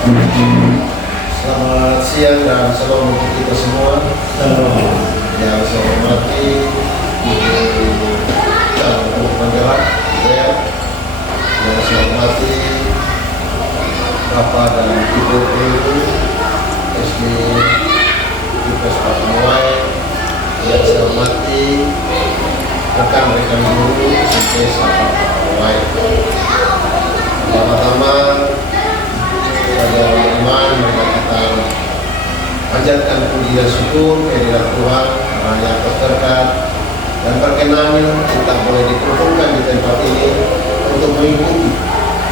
Selamat siang dan salam untuk kita semua. Yang saya hormati Ibu Calon Penggerak DPR, yang saya hormati Bapak dan Ibu Guru SD IPS Pamuai, yang saya hormati rekan-rekan guru SMP Sapa Pamuai. Pertama-tama pada iman kita panjatkan puji dan syukur kehadirat Tuhan karena yang berkat dan perkenan kita boleh dikumpulkan di tempat ini untuk mengikuti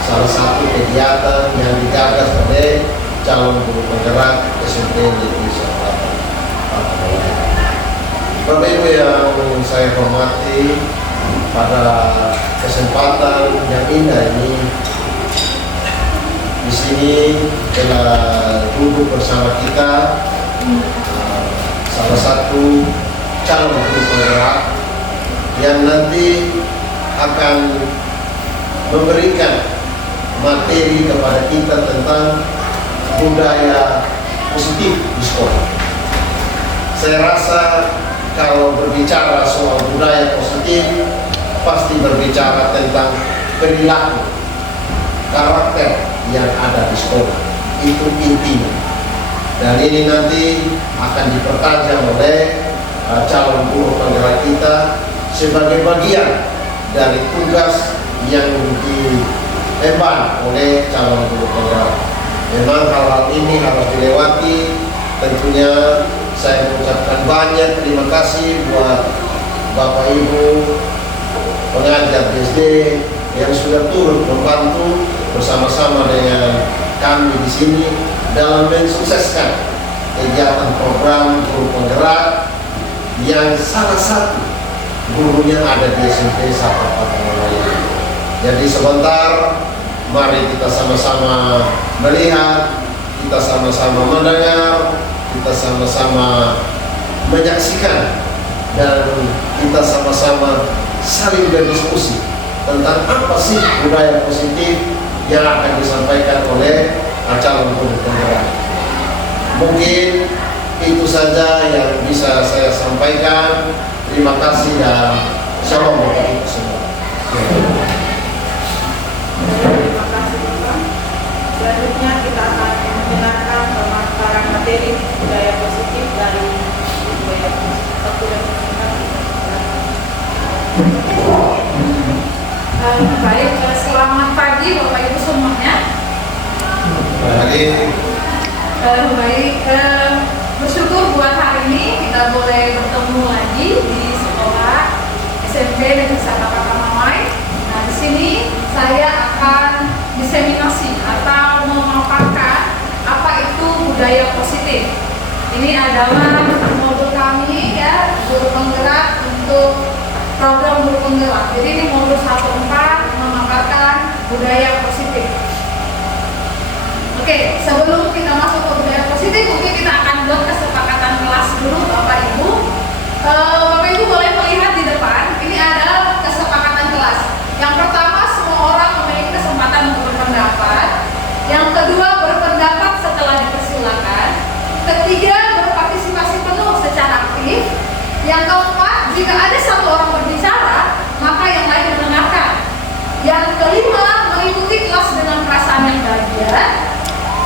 salah satu kegiatan yang digagas oleh calon guru penggerak SMP Negeri Sapa Pamuai. Bapak Ibu yang saya hormati, pada kesempatan yang indah ini di sini telah duduk bersama kita salah satu calon guru penggerak yang nanti akan memberikan materi kepada kita tentang budaya positif di sekolah. Saya rasa kalau berbicara soal budaya positif pasti berbicara tentang perilaku, karakter yang ada di sekolah, itu intinya. Dan ini nanti akan dipertajam oleh calon guru penggerak kita sebagai bagian dari tugas yang diemban oleh calon guru penggerak. Memang hal-hal ini harus dilewati. Tentunya saya mengucapkan banyak terima kasih buat Bapak Ibu pengajar SD yang sudah turut membantu bersama-sama dengan kami di sini dalam mensukseskan kegiatan program guru penggerak yang salah satu gurunya ada di SMP Sapa Pamuai. Jadi sebentar mari kita sama-sama melihat, kita sama-sama mendengar, kita sama-sama menyaksikan, dan kita sama-sama saling berdiskusi tentang apa sih budaya positif yang akan disampaikan oleh calon guru penggerak. Mungkin itu saja yang bisa saya sampaikan. Terima kasih dan shalom Bapak Ibu semua. Terima kasih Bapak. Selanjutnya kita akan mendengarkan pemaparan materi budaya positif dari budaya positif. Baik, selamat pagi Bapak Ibu semuanya. Baik, bersyukur buat hari ini kita boleh bertemu lagi di sekolah SMP Negeri Sapa Pamuai. Nah, di sini saya akan diseminasi atau memaparkan apa itu budaya positif. Ini adalah modul kami ya, guru penggerak untuk program guru penggerak. Jadi ini modul 1.4 memaparkan budaya positif. Oke, sebelum kita masuk ke budaya positif, mungkin kita akan buat kesepakatan kelas dulu Bapak Ibu. Bapak Ibu boleh melihat di depan, ini ada kesepakatan kelas. Yang pertama, semua orang memiliki kesempatan untuk berpendapat. Yang kedua, berpendapat setelah dipersilakan. Ketiga, berpartisipasi penuh secara aktif. Yang keempat, jika ada satu orang berbicara, maka yang lain mendengarkan. Yang kelima, mengikuti kelas dengan perasaan yang bahagia.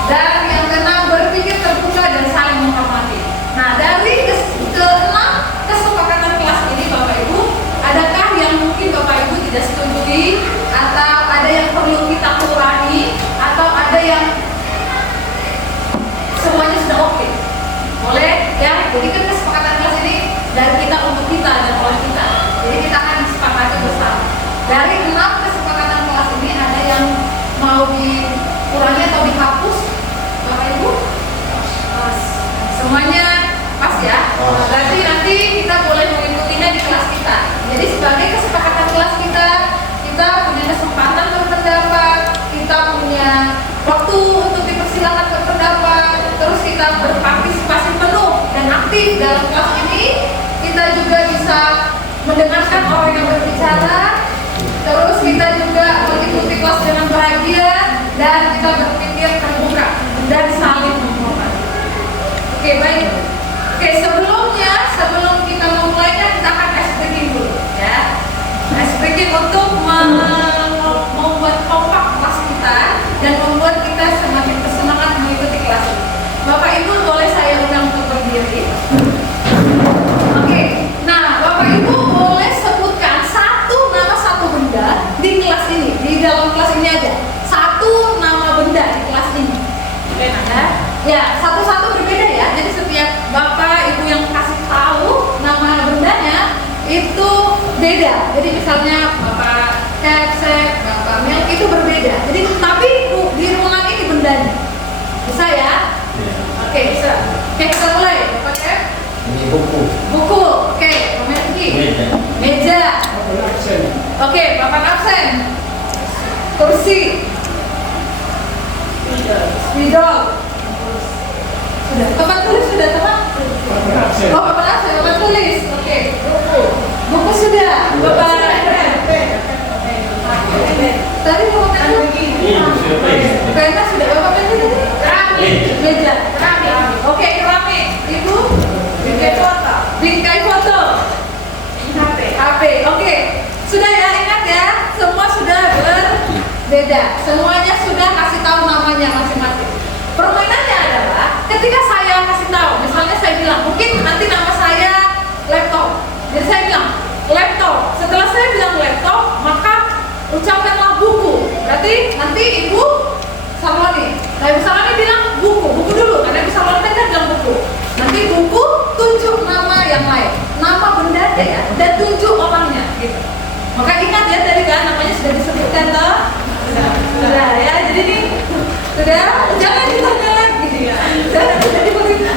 Dan yang keenam, berpikir terbuka dan saling menghormati. Nah, dari keenam kesepakatan kelas ini Bapak Ibu, adakah yang mungkin Bapak Ibu tidak setujui, atau ada yang perlu kita kurangi, atau ada yang semuanya sudah oke? Boleh ya, jadi kan kesepakatan kelas ini dari kita untuk kita dan oleh kita. Jadi kita akan disepakati bersama. Dari 6 kesepakatan kelas ini ada yang mau dikurangi atau dihapus, Bapak Ibu? Pas. Semuanya pas ya? Berarti nanti kita boleh mengikutinya di kelas kita. Jadi sebagai kesepakatan kelas kita punya kesempatan berpendapat, kita punya waktu untuk dipersilakan berpendapat, terus kita berpartisipasi penuh dan aktif dalam kelas ini. Kita juga bisa mendengarkan orang yang berbicara, terus kita juga mengikuti kelas dengan bahagia, dan kita berpikir terbuka. Jadi misalnya Bapak Kepsek, Bapak Mel itu berbeda. Jadi tapi di ruangan ini bendanya. Bisa ya? Oke, bisa. Oke, kita mulai. Bapak Kep. Ini buku. Buku. Oke, Bapak Melki. Meja. Oke, papan absen. Kursi. Spidol. Sudah. Papan tulis sudah teman? Oh, papan absen, papan tulis. Oke, buku. Buku sudah. Bapak. Tadi mau makan lagi. Pena sudah. Bapak pena tadi? Keramik. Meja. Keramik. Oke, keramik. Ibu. Bingkai foto. Bingkai foto. HP. Oke. Sudah ya, ingat ya. Semua sudah berbeda. Semuanya sudah kasih tahu namanya masing-masing. Permainannya adalah ketika saya kasih tahu, misalnya saya bilang, mungkin nanti nama saya laptop. Jadi saya bilang laptop. Setelah saya bilang laptop, maka ucapkanlah buku. Berarti nanti Ibu Saloni. Nah, Ibu Saloni bilang buku dulu. Karena Ibu Saloni kan bilang buku. Nanti buku tunjuk nama yang lain, nama bendanya ya, dan tunjuk orangnya gitu. Maka ingat ya tadi kan namanya sudah disebutkan toh? Sudah ya. Jadi ini sudah, jangan ditanya lagi ya.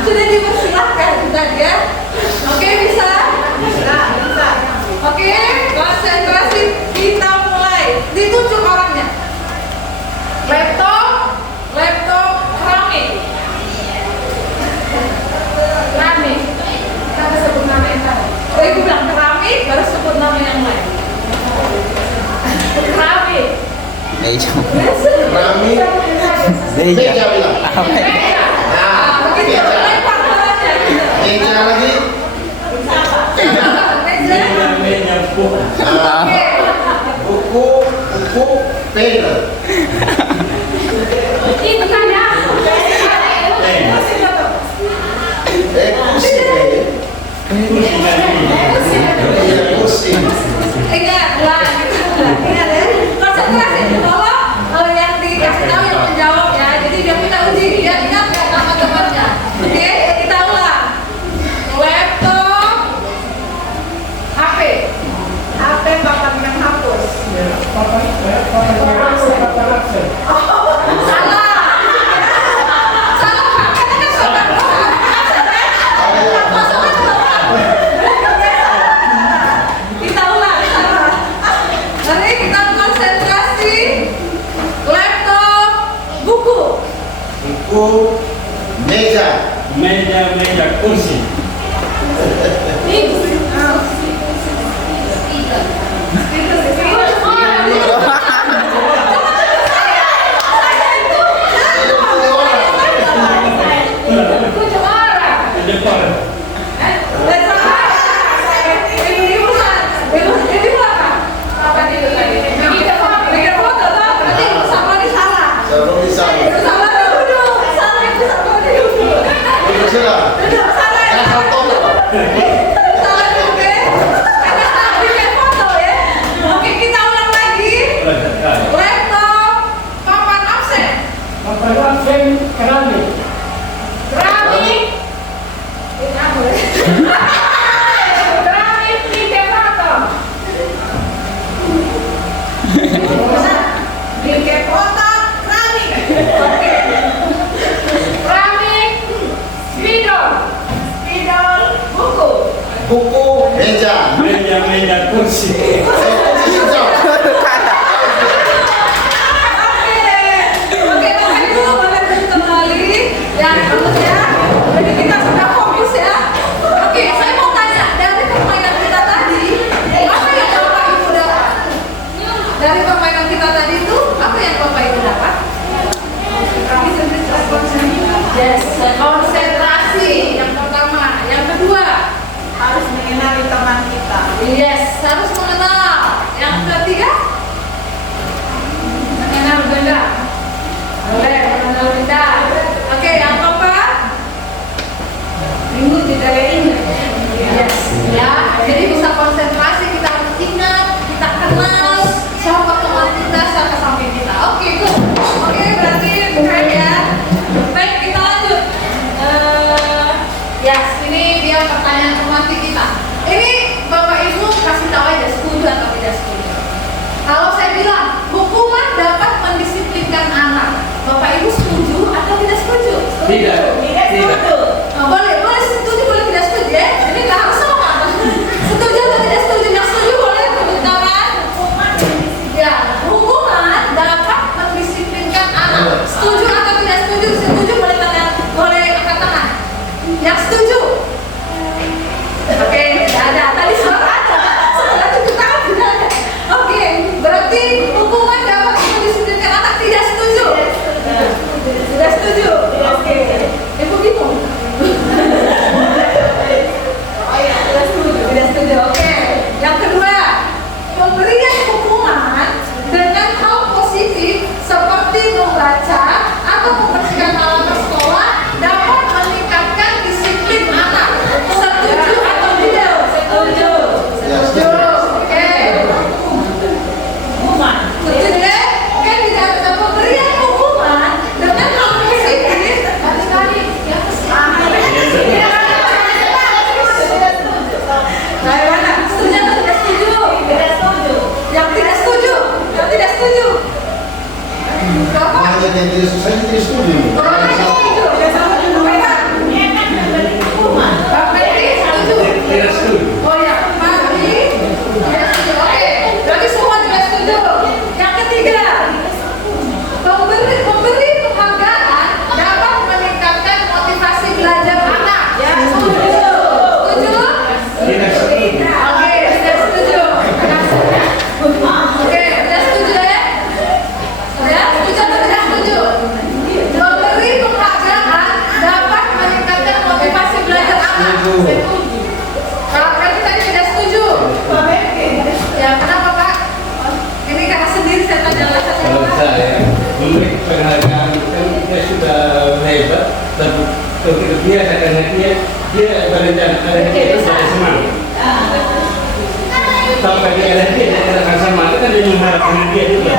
Sudah dipersilahkan tadi ya. Oke, bisa? Bisa. Oke, konsentrasi, kita mulai. Ditunjuk orangnya. Laptop keramik. Keramik. Kita harus sebut nama yang tadi. Oh, Ibu bilang keramik, baru sebut nama yang lain. Keramik. Meja. Keramik. Meja bilang. Meja. Nah, Begitu. meja. Lempar bolanya. Meja lagi. Meja. Nah, Oke. buku, pena. Ini tanya. Kursi. Iya, kursi. Ingat lah, ingat ya. Konsentrasi di bawah yang dikasih tahu yang menjawab ya. Jadi dia kita uji, ya ingat nggak nama temannya. Oke, kita ulang. Laptop, HP, papan yang hapus. Salah. Salah Pak. Kan salah. Kita ulang. Mari kita konsentrasi. Laptop, buku. Buku, meja. Meja, kursi. Sebelum bisa. Duduk sila. Kasar total. Oke, kita ulang lagi. Laptop, papan absen, keramik. Keramik, bingkai foto. Bingkai foto, keramik. Oke. Keramik, spidol, buku. Buku, meja. Meja, kursi. Kursi hijau. Oke, Bapak Ibu kembali. Ya, bagus ya. Jadi kita sudah fokus ya. Oke, saya mau tanya dari permainan kita tadi, apa yang Bapak Ibu dapat? Dari permainan kita tadi itu, apa yang Bapak Ibu dapat? Yes, konsentrasi yang pertama. Yang kedua, Harus mengenali teman kita. yes, harus mengenal. Yang ketiga, mengenal benda. Boleh mengenal benda. Oke, yang keempat, minggu tidak ingat. Yes, ya. Jadi bisa konsentrasi, kita harus ingat, kita kenal siapa teman kita, siapa samping kita. Oke, good. Oke, berarti keren ya. Baik, kita lanjut. Yes, ini dia pertanyaan romantik kita. Ini Bapak Ibu kasih tahu aja setuju atau Bapak Ibu setuju atau tidak setuju? Tidak. Nah, boleh setuju, boleh tidak setuju ya. Jadi nggak harus sama. Setuju atau tidak setuju? Yang setuju boleh tepuk tangan. Ya, hukuman dapat mendisiplinkan anak. Setuju atau tidak setuju? Setuju boleh angkat tangan. Yang setuju? Oke, tidak ada. Tadi suara ada. Setelah 7 tahun tidak ada. Oke, berarti hukuman dapat mendisiplinkan anak tidak setuju. Sudah setuju? Oke. Ibu bingung. Tidak setuju. Oke. Yang kedua, pemberian hukuman dengan hal positif seperti membaca atau membersihkan halaman sekolah dapat meningkatkan disiplin anak. Setuju atau tidak? Setuju. Setuju. Oke. Setuju ya? Oke, tidak ada pemberian hukuman dengan hal positif. Sekali-kali. Ya, bagaimana? Setuju atau tidak setuju? Tidak setuju. Yang tidak setuju? Yang tidak setuju? Bapak? Hanya yang tidak setuju, saya tidak setuju. Orang yang setuju? Tidak setuju. Bapak? Bapak ini setuju? Tidak setuju. Oh ya, Pak ini tidak setuju. Oke, berarti semua tidak setuju. Yang ketiga, pemberi penghargaan dapat meningkatkan motivasi belajar anak. Ya, setuju. Setuju? Tidak setuju. Oke, tidak setuju. Oke, tidak setuju ya? Ya, setuju atau tidak setuju? Memberi penghargaan dapat meningkatkan motivasi belajar anak. Setuju. Kalau berarti tadi tidak setuju. Ya, kenapa Pak? Ini kakak sendiri saya tanya alasan Kalau Pak. saya memberi penghargaan itu kan dia sudah hebat, tapi kalau biasa karena dia berencana dia itu sudah semangat. Sampai dia akan semangat kan dia mengharapkan dia juga.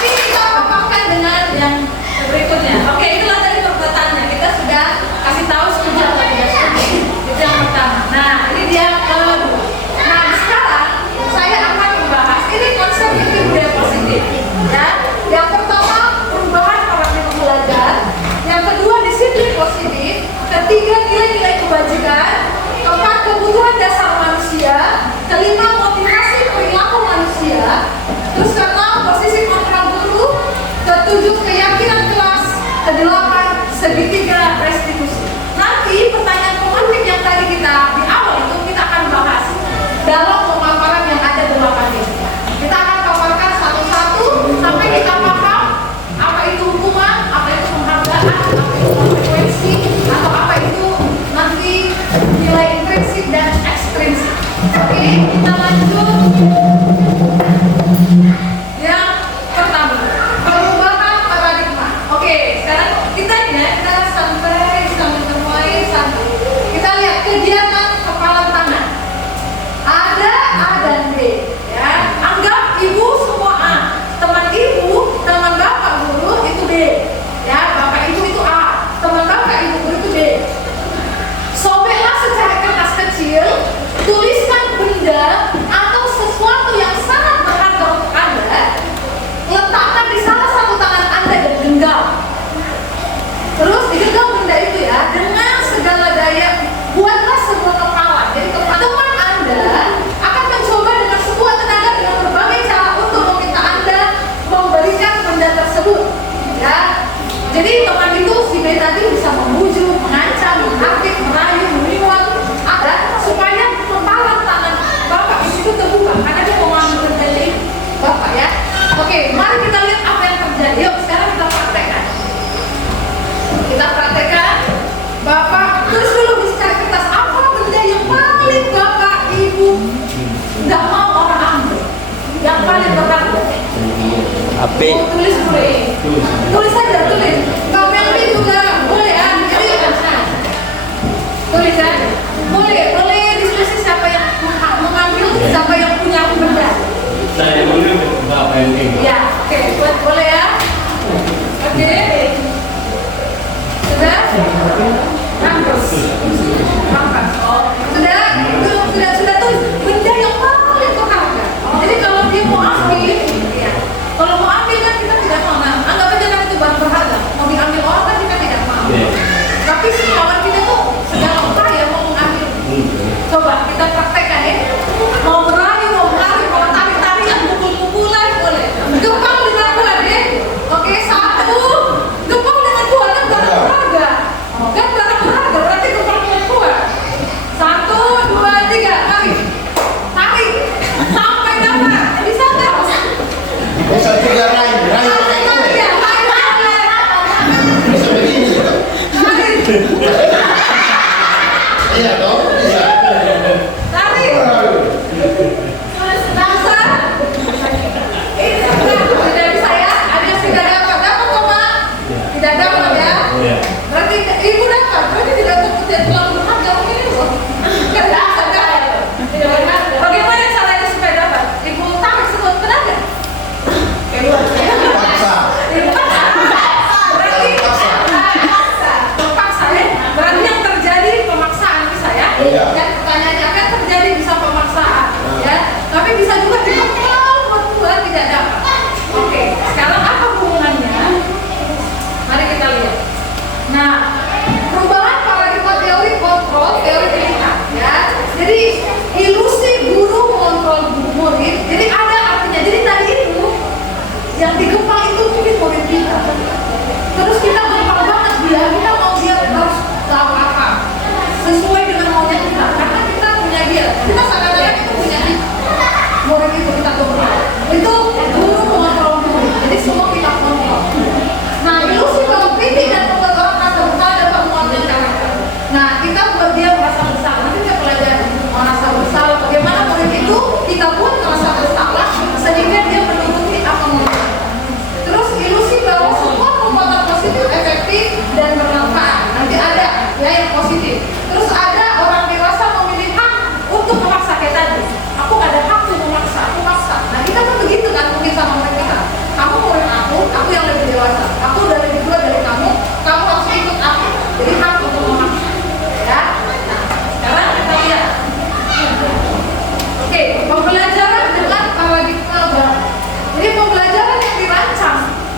Ini kita papakan dengan yang berikutnya. Oke, itulah tadi perbuatannya. Kita sudah kasih tahu setuju atau tidak setuju. Itu yang pertama. Nah, ini dia kedua. Nah, sekarang saya akan membahas ini konsep inti budaya positif. Ya, yang pertama perubahan paradigma belajar. Yang kedua disiplin positif. Ketiga nilai-nilai kebajikan. Keempat kebutuhan dasar manusia. Kelima motivasi perilaku manusia. Terus keenam posisi kontrol guru. Ketujuh keyakinan kelas. Kedelapan segitiga restitusi. Nanti pertanyaan pemantik yang tadi kita di awal itu kita akan bahas dalam pemaparan yang ada 8 ini. Kita akan paparkan satu-satu sampai kita paham apa itu hukuman, apa itu penghargaan, apa itu konsekuensi, atau apa itu nanti nilai intrinsik dan ekstrinsik. Oke, kita lanjut. Yang pertama, perubahan paradigma. Oke, sekarang kita santai santai. Kita lihat kegiatan kepala tangan. Ada A dan B. Ya, anggap ibu semua A. Teman ibu, teman bapak guru itu B. Ya, bapak ibu itu A. Teman bapak ibu guru itu B. Sobeklah secara kertas kecil, tuliskan benda atau sesuatu yang sangat berharga untuk Anda, letakkan di salah satu tangan Anda dan genggam. Terus digenggam benda itu ya, dengan segala daya, buatlah sebuah kepala. Jadi teman Anda akan mencoba dengan sebuah tenaga dengan berbagai cara untuk meminta Anda memberikan benda tersebut. Ya, jadi teman itu si B tadi bisa membujuk, mengancam, menghardik, merayu, menimbang, ada supaya kepala tangan bapak itu terbuka karena dia mau mengambil benda itu bapak ya. Oke, mari kita lihat apa yang terjadi. Yuk, sekarang kita praktekkan. Kita praktekkan. Bapak tulis dulu di secari kertas apa benda yang paling bapak ibu nggak mau orang ambil, yang paling berharga. HP. Oh, tulis dulu. Tulis saja, tulis. Nggak Melly juga boleh ya. Jadi tulis ya. Boleh diskusi siapa yang mengambil, siapa yang punya benda. Saya mengambil bapak yang ini. Ya, oke, boleh ya. Oke. Sudah? Rangkus. Sudah tulis benda yang paling berharga. Jadi kalau dia mau ambil,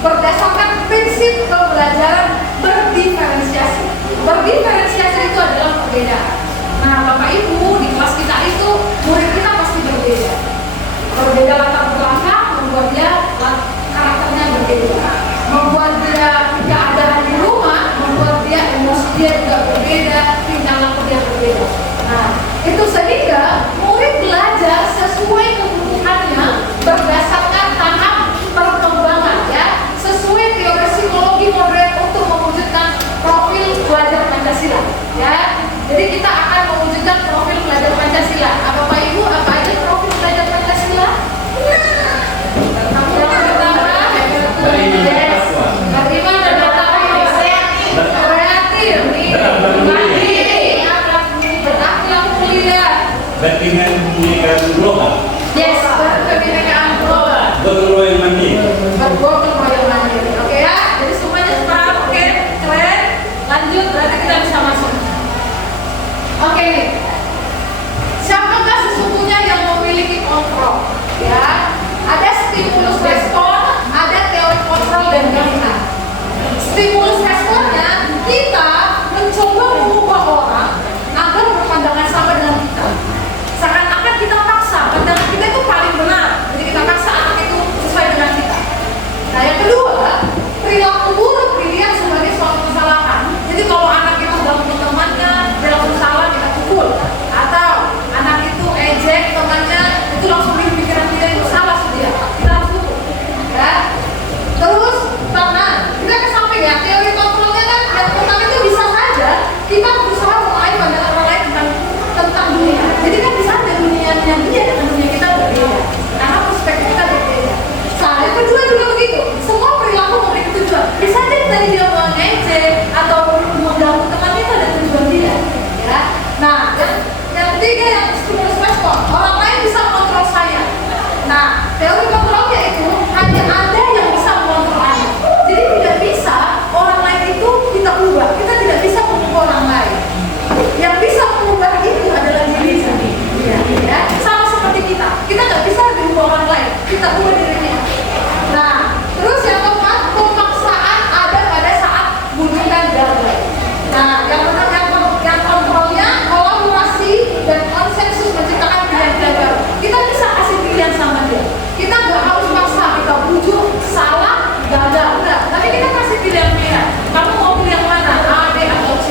berdasarkan prinsip pembelajaran berdiferensiasi. Berdiferensiasi itu adalah perbedaan. Nah, Bapak Ibu, di kelas kita itu murid kita pasti berbeda. Berbeda latar belakang, membuat dia karakternya berbeda. Membuat dia keadaan di rumah, membuat dia emosi dia juga berbeda, tingkah laku dia berbeda. Nah, itu sehingga murid belajar sesuai kebutuhannya berdasarkan tahap perkembangan, ya, sesuai teori psikologi modern untuk mewujudkan profil pelajar Pancasila, ya. Jadi kita akan mewujudkan profil pelajar Pancasila. Bapak Ibu, apa aja profil pelajar Pancasila? Yang pertama, yes, beriman dan bertakwa, kreatif, mandiri, berakhlak mulia, berkebinekaan global, yes, berkebinekaan global, gotong royong mandiri. bergotong royong mandiri. Oke ya, jadi semuanya sepakat. Oke, keren. Lanjut, berarti kita bisa masuk. Oke nih, siapakah sesungguhnya yang memiliki kontrol? Ya, ada stimulus respon, ada teori kontrol dan gangguan. Stimulus responnya kita mencoba mengubah orang agar berpandangan sama dengan kita. Seakan-akan kita paksa, pandangan kita itu paling benar, jadi kita paksa anak itu sesuai dengan kita. Nah, yang kedua, perilaku buruk dilihat sebagai suatu kesalahan. Jadi kalau anak itu ganggu temannya, dia langsung salah, kita pukul. Atau anak itu ejek temannya, itu langsung di pikiran kita itu salah dia, kita harus pukul. Ya. Terus karena kita ke samping ya, teori kontrolnya kan yang pertama itu bisa saja kita berusaha mengenai pandangan orang lain tentang dunia. Jadi kan bisa ada dunianya dia dengan dunia kita berbeda, karena perspektif kita berbeda. Nah, yang kedua juga begitu. Semua perilaku memiliki tujuan. Bisa aja tadi dia mengejek atau mengganggu temannya itu ada tujuan dia. Ya. Nah, yang ketiga yang stimulus respon. Orang lain bisa mengontrol saya. Nah, teori kontrolnya itu hanya Anda yang bisa mengontrol Anda. Jadi tidak bisa orang lain itu kita ubah. Kita tidak bisa mengubah orang lain. Yang bisa mengubah itu adalah diri sendiri. Ya. Sama seperti kita. Kita nggak bisa mengubah orang lain. Kita ubah diri kita. Nah, terus yang keempat, pemaksaan ada pada saat bujukan gagal. Nah, yang kontrolnya kolaborasi dan konsensus menciptakan pilihan baru. Kita bisa kasih pilihan sama dia. Kita nggak harus paksa, kita bujuk, salah, gagal, enggak. Tapi kita kasih pilihan-pilihan. Kamu mau pilih yang mana? A, B, atau C.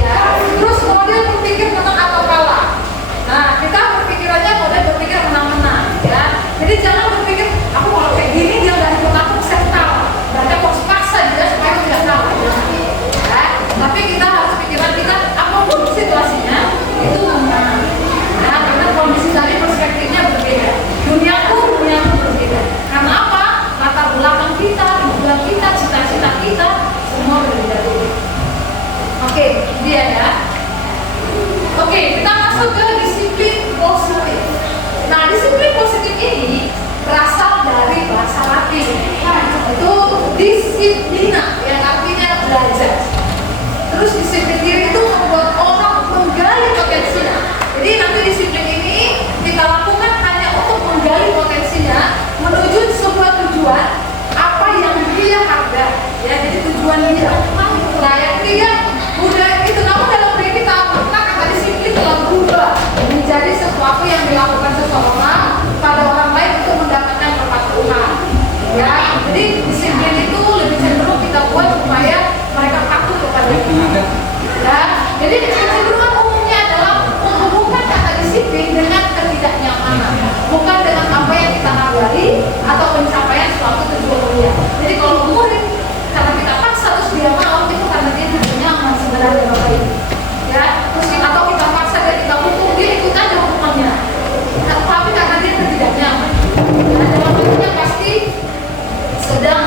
Ya. Terus model berpikir menang atau kalah. Nah, kita berpikirannya model berpikir menang-menang. Ya. Jadi jangan berpikir, aku kalau kayak gini dia nggak ikut aku, saya kalah. Berarti aku harus paksa dia supaya tidak kalah. Ya. Tapi kita harus pikiran kita, apapun situasinya, itu menang. Nah, karena kondisi tadi perspektifnya berbeda. Duniaku berbeda. Karena apa? Latar belakang kita, tujuan kita, cita-cita kita, semua berbeda-beda. Oke, dia ya. Oke, kita masuk ke disiplin positif. Nah, disiplin positif ini berasal dari bahasa Latin. Itu disiplina, yang artinya belajar. Terus disiplin diri itu membuat orang menggali potensinya. Jadi nanti disiplin ini kita lakukan hanya untuk menggali potensinya menuju sebuah tujuan apa yang dia hargai. Ya, jadi tujuan dia. Nah, yang ketiga, budaya itu namun dalam diri kita, maka kata disiplin telah berubah menjadi sesuatu yang dilakukan seseorang pada orang lain untuk mendapatkan kepatuhan. Ya, jadi disiplin itu lebih cenderung kita buat supaya mereka patuh kepada kita. Ya, jadi kecenderungan umumnya adalah menghubungkan kata disiplin dengan ketidaknyamanan, bukan dengan apa yang kita hargai atau pencapaian suatu tujuan mulia. Jadi kalau murid karena kita paksa terus dia mau, itu karena dia tidak nyaman sebenarnya Bapak Ibu. Ya, terus atau kita paksa dia, kita hukum dia, ikut aja hukumannya. Nah, tapi karena dia tidak nyaman, ya, dalam hatinya pasti sedang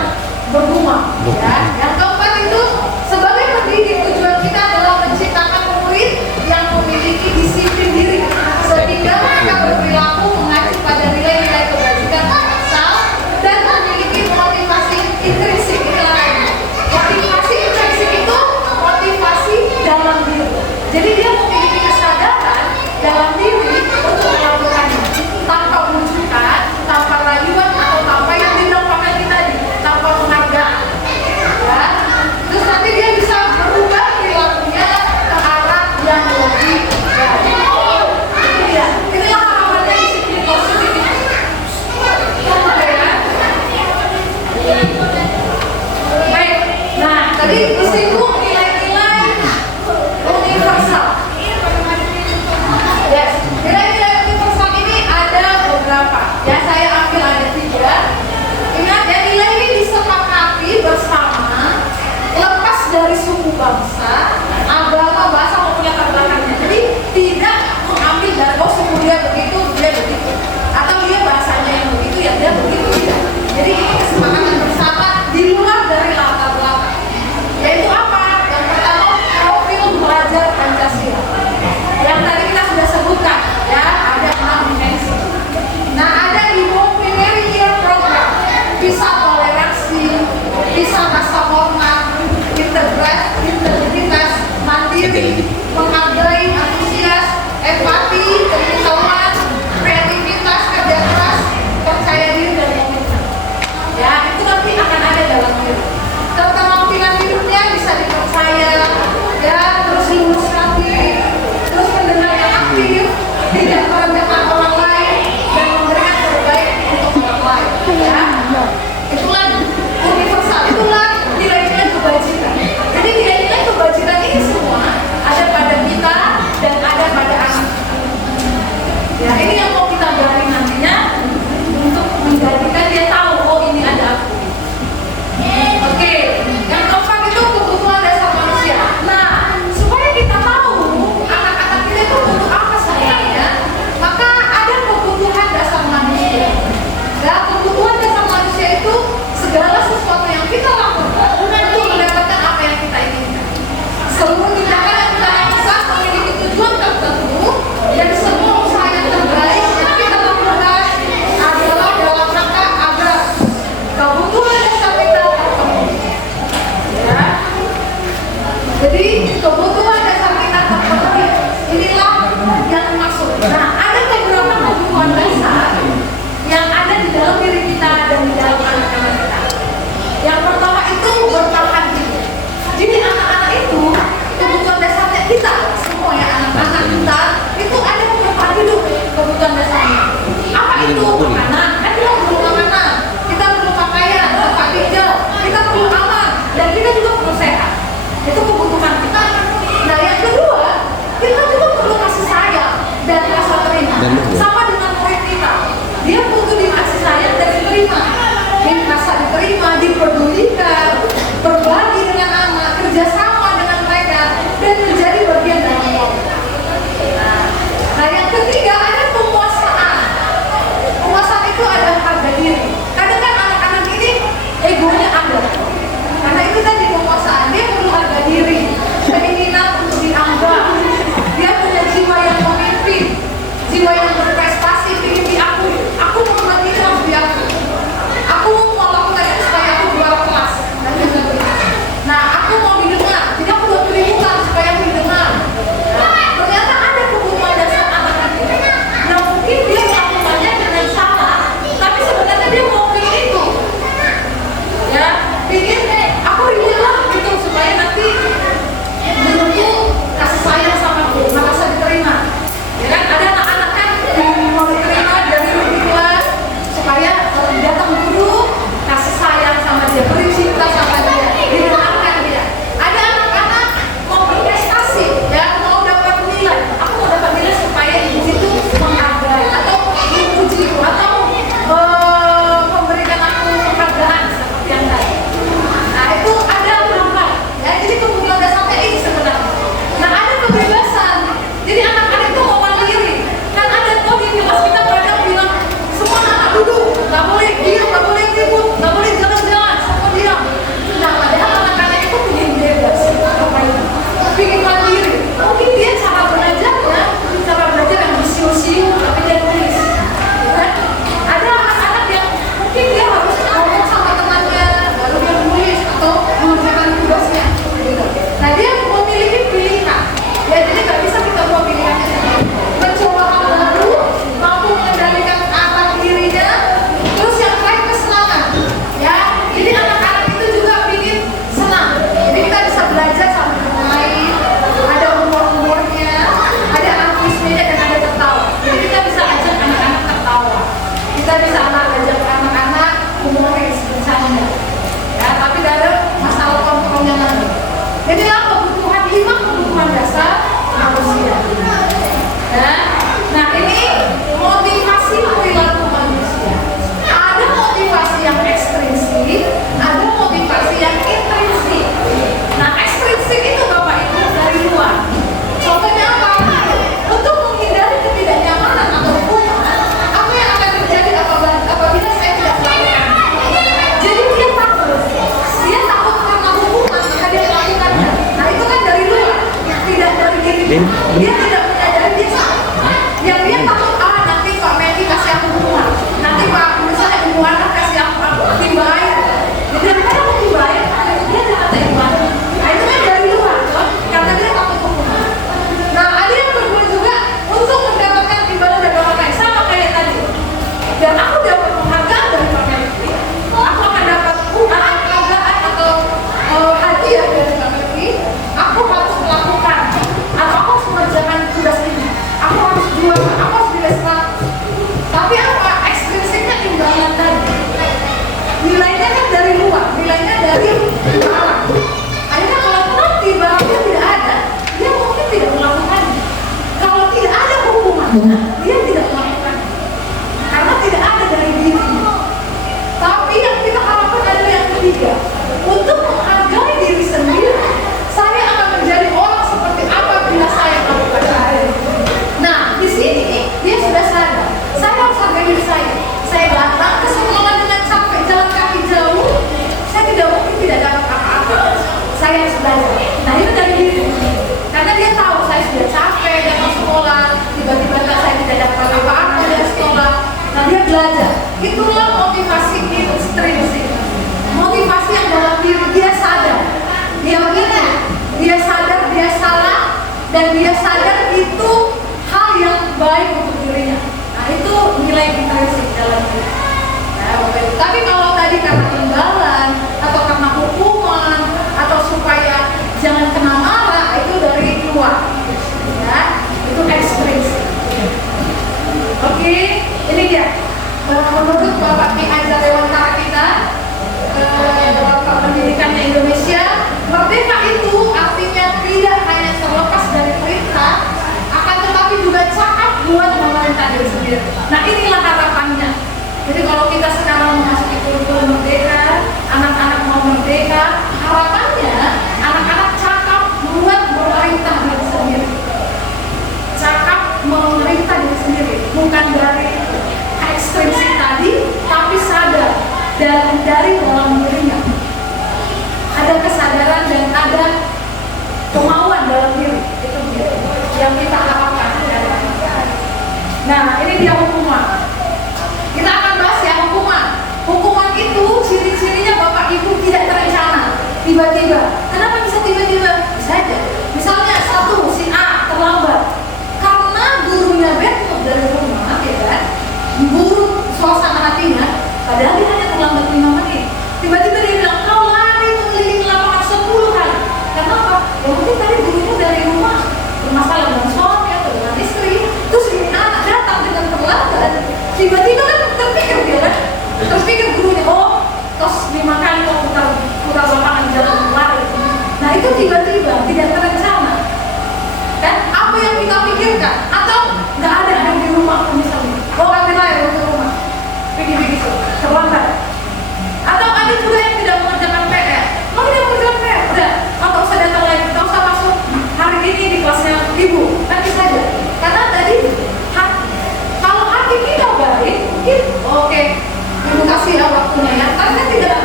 berbunga. Ya. Yang keempat itu sebagai pendidik, tujuan kita adalah menciptakan murid yang memiliki disiplin diri sehingga mereka berperilaku mengacu pada nilai-nilai kebajikan asal dan bisa toleransi, bisa rasa hormat, integritas, mandiri, menghargai, antusias, empati, pengetahuan, kreativitas, kerja keras, percaya diri dan komitmen. Ya, itu nanti akan ada dalam diri. Keterampilan hidupnya bisa dipercaya, ya, terus lurus hati, terus mendengar yang aktif, tidak merendahkan orang lain, dan memberikan terbaik untuk orang lain. Ya, ketiga, untuk menghargai diri sendiri. Saya akan menjadi orang seperti apa bila saya melakukan hal. Nah, di sini dia sudah sadar. Saya harus hargai diri saya. Saya datang ke sekolah dengan capek, jalan kaki jauh. Saya tidak mungkin tidak dapat apa-apa. Saya harus belajar. Nah, itu dari diri. Karena dia tahu saya sudah capek datang sekolah. Tiba-tiba saya tidak dapat apa-apa dari sekolah. Nah, dia belajar. Itulah motivasi intrinsik. Motivasi yang dalam diri dia sadar. Dia begitu. Dia sadar dia salah dan dia sadar itu hal yang baik untuk dirinya. Nah, itu nilai intrinsik dalam diri. Nah, Bapak Ibu. Tapi kalau tadi karena imbalan atau karena hukuman atau supaya jangan kena marah, itu dari luar. Ya, itu ekstrinsik. Oke, ini dia. Menurut Bapak Ki Hajar Dewantara kita, Bapak Pendidikannya Indonesia, merdeka itu artinya tidak hanya terlepas dari perintah, akan tetapi juga cakap buat memerintah diri sendiri. Nah, inilah harapannya. Jadi kalau kita sekarang memasuki kurikulum merdeka, anak-anak mau merdeka, harapannya anak-anak cakap buat memerintah diri sendiri. Cakap memerintah diri sendiri, bukan dari ekstrinsik tadi, tapi sadar dan dari dalam dirinya. Ada kesadaran dan ada kemauan dalam diri. Itu dia yang kita harapkan. Nah, ini dia hukuman. Kita akan bahas ya hukuman. Hukuman itu ciri-cirinya Bapak Ibu tidak terencana, tiba-tiba. Kenapa bisa tiba-tiba? Bisa aja. Misalnya satu, si A terlambat karena gurunya bad mood dari rumah, ya kan? Buruk suasana hatinya, padahal dia hanya terlambat 5 menit. Tiba-tiba dia bilang, kau lari mengelilingi lapangan 10 kali. Karena apa? Ya mungkin tadi gurunya dari rumah bermasalah dengan suami atau dengan istri. Terus anak datang dengan terlambat. Tiba-tiba kan terpikir dia kan? Terpikir gurunya, oh, tos 5 kali kau putar lapangan jalan lari. Nah, itu tiba-tiba, tidak terencana. Kan? Apa yang kita pikirkan? Atau nggak ada yang di rumah misalnya. Oh, ambil air untuk rumah. Pergi-pergi terlambat. Atau ada juga yang tidak mengerjakan PR. Mau tidak mengerjakan PR? Udah, atau usah datang lagi, atau usah masuk hari ini di kelasnya ibu. Kan bisa aja. Karena tadi kalau hati kita baik, mungkin oke, ibu kasih ya waktunya ya. Karena tidak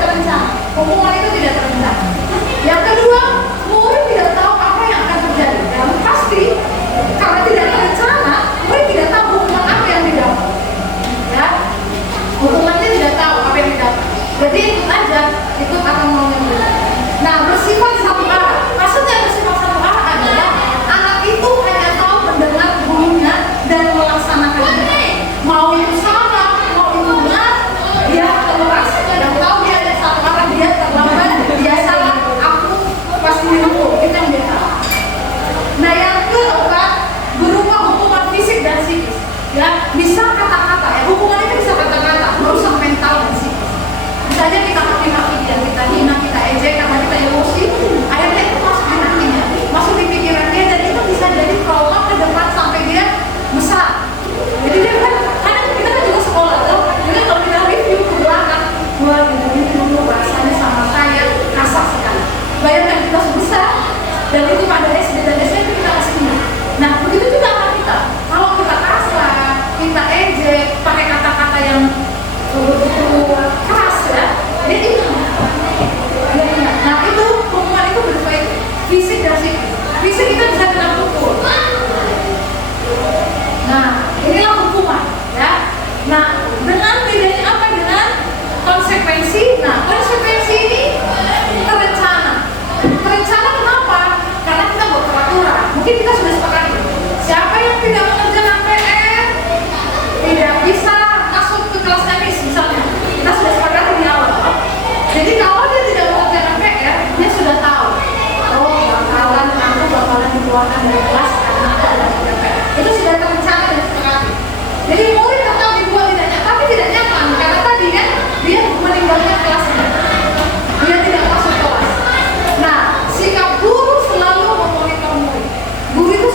terencana. Hukuman itu tidak terencana. Yang kedua, murid tidak tahu apa yang akan terjadi. Dan pasti karena tidak terencana, murid tidak tahu hukuman apa yang didapat. Ya, hukumannya tidak tahu apa yang didapat. Jadi ikut aja, ikut apa maunya murid. Nah, bersifat satu arah. Maksudnya bersifat satu arah adalah anak itu hanya tahu mendengar gurunya dan melaksanakannya. Mau itu salah, mau itu benar, dia keluar. Yang tahu dia ada satu arah, dia terlambat, dia salah, aku pasti dihukum. Itu yang dia tahu. Nah, yang keempat berupa hukuman fisik dan psikis. Ya, bisa kata-kata ya. Hukuman itu bisa kata-kata, merusak mental dan psikis. Misalnya kita maki-maki dia, kita hina, kita ejek karena kita emosi, akhirnya itu masuk di hatinya, masuk di pikiran dia, dan itu bisa jadi trauma ke depan sampai dia besar. Jadi dia kan, kadang kita kan juga sekolah tuh, jadi kalau kita review ke belakang, wah ini dulu bahasanya sama saya kasar sekali. Bayangkan kita sebesar, dan itu pada SD dan SMP kita kasih hina. Nah, begitu juga anak kita. Kalau kita kasar, kita ejek, pakai kata-kata yang begitu keras ya, dia ingat. Nah, itu hukuman itu berupa fisik dan psikis. Fisik kita bisa kena pukul. Nah, inilah hukuman ya. Nah, dengan bedanya apa dengan konsekuensi? Nah, konsekuensi ini terencana. Terencana kenapa? Karena kita buat peraturan. Mungkin kita sudah sepakati. Siapa yang tidak mengerjakan PR tidak bisa masuk ke kelas teknis misalnya. Kita sudah sepakati di awal. Jadi kalau dia tidak mengerjakan PR, dia sudah tahu. Oh, aku bakalan dikeluarkan dari kelas karena aku tidak mengerjakan PR. Itu sudah terencana dan sepakati. Jadi murid tetap dibuat tapi tidak nyaman karena tadi kan dia meninggalkan kelasnya. Dia tidak masuk kelas. Nah, sikap guru selalu memonitor murid. Guru itu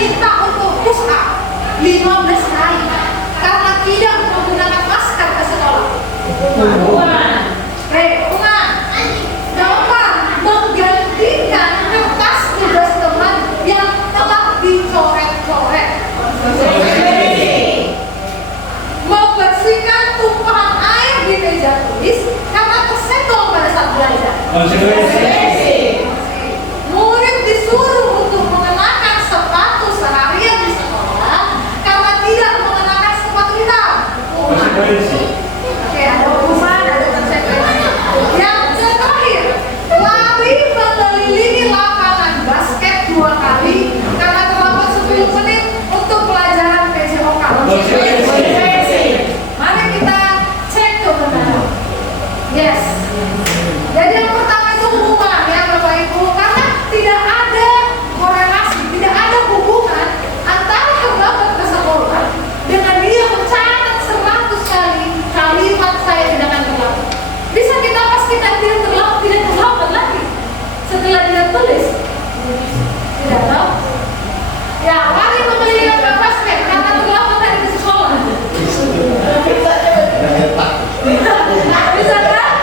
diminta untuk push up 15 kali karena tidak menggunakan masker ke sekolah. Hukuman dapat menggantikan kertas tugas teman yang telah dicoret-coret. Membersihkan tumpahan air di meja tulis karena tersenggol pada saat belajar. Murid disuruh untuk mengenakan sepatu seharian di sekolah karena tidak mengenakan sepatu hitam. Oke, ada hukuman, ada konsekuensi. Yang terakhir, lari mengelilingi lapangan basket 2 kali karena terlambat 10 menit untuk pelajaran PJOK. Mari kita cek kebenaran. Yes. Jadi yang pertama itu hukuman ya Bapak Ibu, karena tidak ada korelasi, tidak ada hubungan antara terlambat ke sekolah dengan dia mencatat 100 kali kalimat saya tidak akan terlambat. Bisa kita pastikan tidak terlambat lagi setelah dia tulis? Tidak tahu. Ya, lari mengelilingi lapangan basket karena terlambat hari ke sekolah. Bisa kan?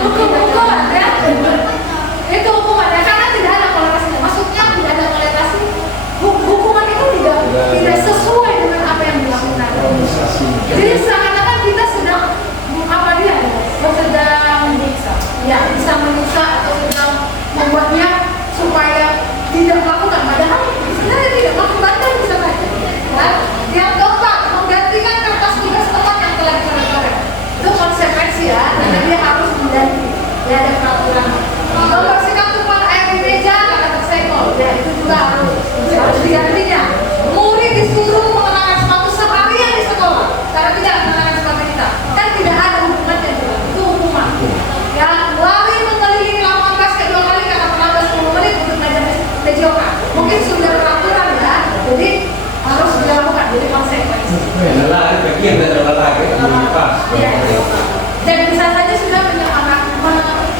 Hukuman ya. Itu hukumannya karena tidak ada korelasinya. Maksudnya tidak ada korelasi. Hukuman itu tidak sesuai dengan apa yang dilakukan. Jadi seakan-akan kita sedang sedang bisa menyiksa atau sedang membuat dia supaya tidak melakukan. Padahal sebenarnya tidak melakukan dan bisa saja. Ya. Yang keempat, menggantikan kertas tugas teman yang telah dicoret-coret. Itu konsekuensi ya, karena dia harus mengganti. Ya, ada peraturan. Membersihkan tumpahan air di meja karena tersenggol. Ya, itu juga harus digantinya. Murid disuruh mengenakan sepatu seharian di sekolah karena tidak mengenakan sepatu hitam. Kan tidak ada hukumannya juga. Itu hukuman. Yang lari mengelilingi lapangan basket 2 kali karena terlambat 10 menit untuk belajar PJOK. Mungkin sudah peraturan ya, jadi harus dilakukan. Jadi konsekuensi. Lari bagian dari olahraga pas. Ya. Dan bisa saja sudah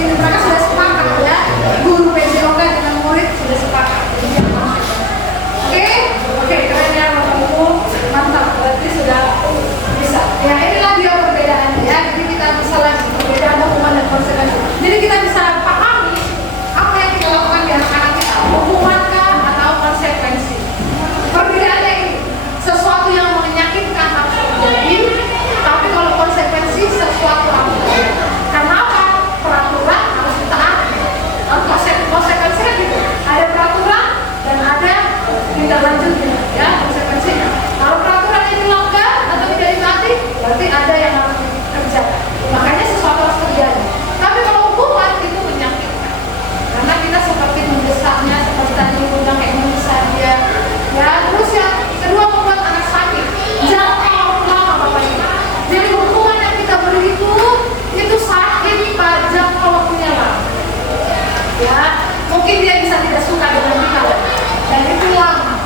mereka sudah sepakat ya, guru PJOK dengan murid sudah sepakat. Oke, keren ya Bapak Ibu, mantap. Berarti sudah bisa. Ya inilah dia perbedaannya ya. Jadi kita bisa lagi perbedaan hukuman dan konsekuensi. Jadi kita bisa pahami apa yang kita lakukan di anak-anak kita, hukumankah atau konsekuensi. Perbedaannya ini sesuatu yang menyakitkan harus terjadi, tapi kalau konsekuensi sesuatu harus terjadi. Karena apa? Peraturan harus ditaati. Konsekuensi kan gitu. Ada peraturan dan ada tindak lanjutnya, ya konsekuensinya. Kalau peraturan ini dilanggar atau tidak ditaati, berarti ada yang harus dikerjakan. Makanya sesuatu harus terjadi. Tapi kalau hukuman itu menyakitkan, karena kita seperti mendesaknya, seperti tadi undang kayak mendesak dia. Ya, terus yang kedua membuat anak sakit. Jangka waktu lama Bapak Ibu. Jadi hukuman yang kita beri itu sakit pada jangka waktunya lama. Ya, mungkin dia bisa tidak suka dengan kita dan itu lama.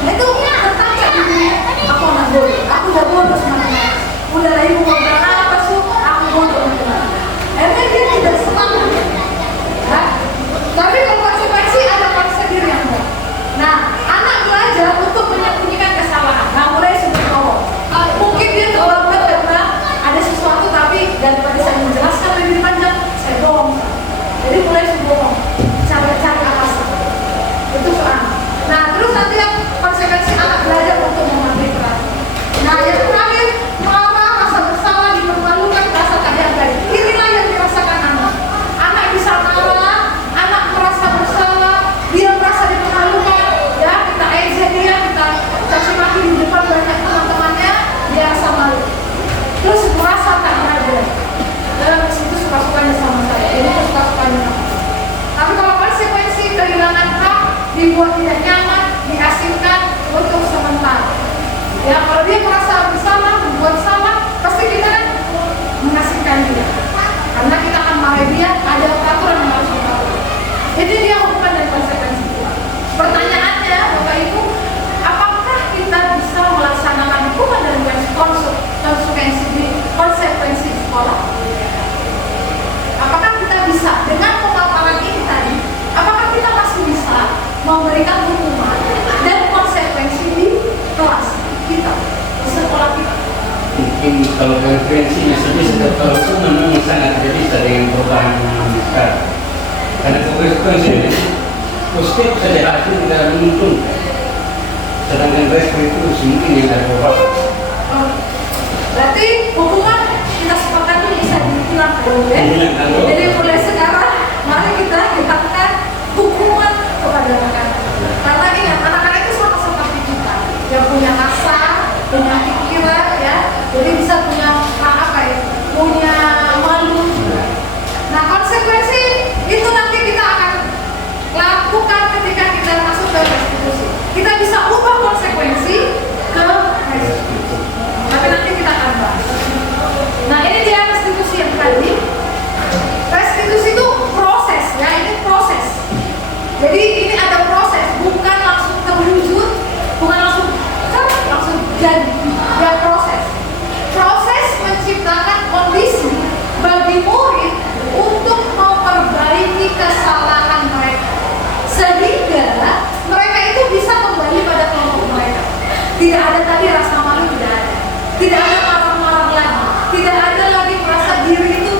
Nah itu tertancap di diri, aku anak bodoh, aku udah bodoh sama teman. Udah lah ibu mau bilang apa sih, aku bodoh sama teman. Akhirnya dia tidak senang. Ya. Tapi kalau konsekuensi ada konsekuensi yang enggak. Nah, anak belajar untuk menyembunyikan kesalahan. Nah, mulai sebut tolong. Mungkin dia terlambat karena ada sesuatu, tapi daripada saya menjelaskan lebih panjang, saya bohong. Jadi mulai bohong, cari-cari apa sih? Itu soal. Nah, terus nanti yang konsekuensi anak belajar untuk memahami peraturan. Nah, yang terakhir, marah, rasa bersalah, dipermalukan, rasa tak dihargai. Inilah yang dirasakan anak. Anak bisa marah, anak merasa bersalah, dia merasa dipermalukan, ya kita ejek dia, kita caci maki di depan banyak teman-temannya, dia rasa malu. Terus merasa tak dihargai. Dalam situ suka-sukanya sama saya, ini suka-sukanya. Tapi kalau konsekuensi kehilangan hak, dibuat tidak nyaman, diasingkan untuk sementara. Ya, kalau dia merasa bersalah, membuat salah, pasti kita kan mengasingkan dia. Karena kita akan marah dia, ada peraturan yang harus kita tahu. Jadi dia hukuman dan konsekuensi. Pertanyaannya, Bapak Ibu, apakah kita bisa melaksanakan hukuman dan konsekuensi di sekolah? Apakah kita bisa dengan pemaparan ini tadi? Apakah kita masih bisa memberikan hukuman dan konsekuensi di kelas kita, di sekolah kita? Mungkin kalau referensinya sedikit, kalau itu memang sangat tidak bisa dengan perubahan sekarang. Karena konsekuensinya positif saja hasil tidak menguntungkan. Sedangkan restitusi mungkin yang ada perubahan. Berarti hukuman kita sepakati bisa dihilangkan, ya? Jadi mulai sekarang mari kita hilangkan hukuman kepada anak-anak. Karena ingat, anak-anak itu sama seperti kita, yang punya rasa, punya pikiran, ya. Jadi bisa punya punya malu. Nah, konsekuensi itu nanti kita akan lakukan ketika kita masuk ke restitusi. Kita bisa ubah konsekuensi ke restitusi. Tapi nanti kita akan bahas. Nah, ini dia restitusi yang tadi. Restitusi itu proses, ya, ini proses. Jadi ini ada proses, bukan langsung terwujud, bukan langsung jadi. Ya, proses. Proses menciptakan kondisi bagi murid untuk memperbaiki kesalahan mereka, sehingga mereka itu bisa kembali pada kelompok mereka. Tidak ada tadi rasa malu, tidak ada marah-marah lagi, tidak ada lagi merasa diri itu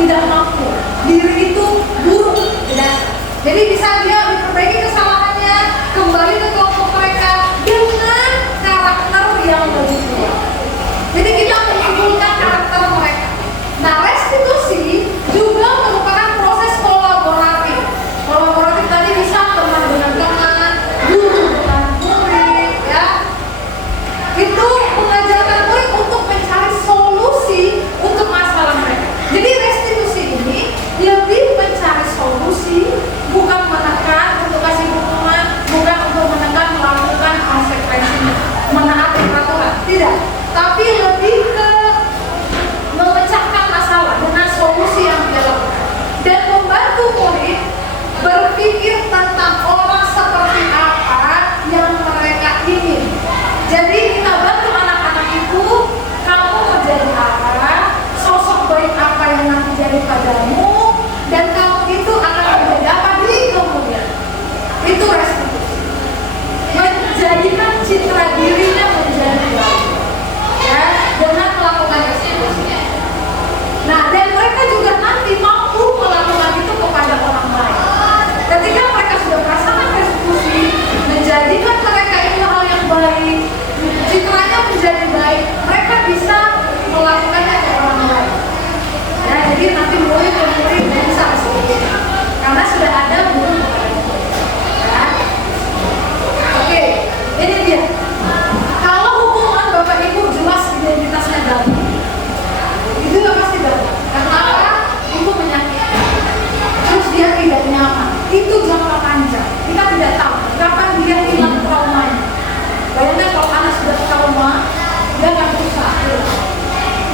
tidak mampu, diri itu buruk, tidak. Jadi bisa dia memperbaiki kesalahannya, kembali ke kelompok mereka dengan karakter yang lebih kuat. Jadi kita menimbulkan karakter mereka. Nah, restitusi juga merupakan proses kolaboratif. Kolaboratif tadi bisa teman dengan teman, guru dengan murid, ya. Itu mengajarkan murid untuk mencari solusi untuk masalah mereka. Jadi restitusi ini lebih mencari solusi, bukan menekan untuk kasih hukuman, bukan untuk menekan melakukan konsekuensinya, menaati peraturan, tidak. Tapi lebih ke memecahkan masalah dengan solusi yang dia lakukan dan membantu murid berpikir tentang orang seperti apa yang mereka ingin. Jadi kita bantu anak-anak itu, kamu menjadi apa, sosok baik apa yang nanti jadi padamu, dan kamu itu akan menjadi apa di kemudian. Itu restitusi. Menjadikan citra dirinya menjadi baik, ya, dengan melakukan restitusi. Nah, dan mereka juga nanti mampu melakukan itu kepada orang lain. Ketika mereka sudah merasakan restitusi, menjadikan mereka itu hal yang baik, citranya menjadi baik, mereka bisa melakukannya ke orang lain. Ya, jadi nanti murid bisa restitusi karena sudah ada guru. Ya. Oke, ini dia. Kalau hukuman Bapak Ibu jelas identitasnya dalam, itu pasti dalam. Karena apa? Itu menyakitkan. Terus dia tidak nyaman. Itu jangka panjang. Kita tidak tahu kapan dia hilang traumanya. Bayangkan kalau anak sudah trauma, dia akan berusaha hilang.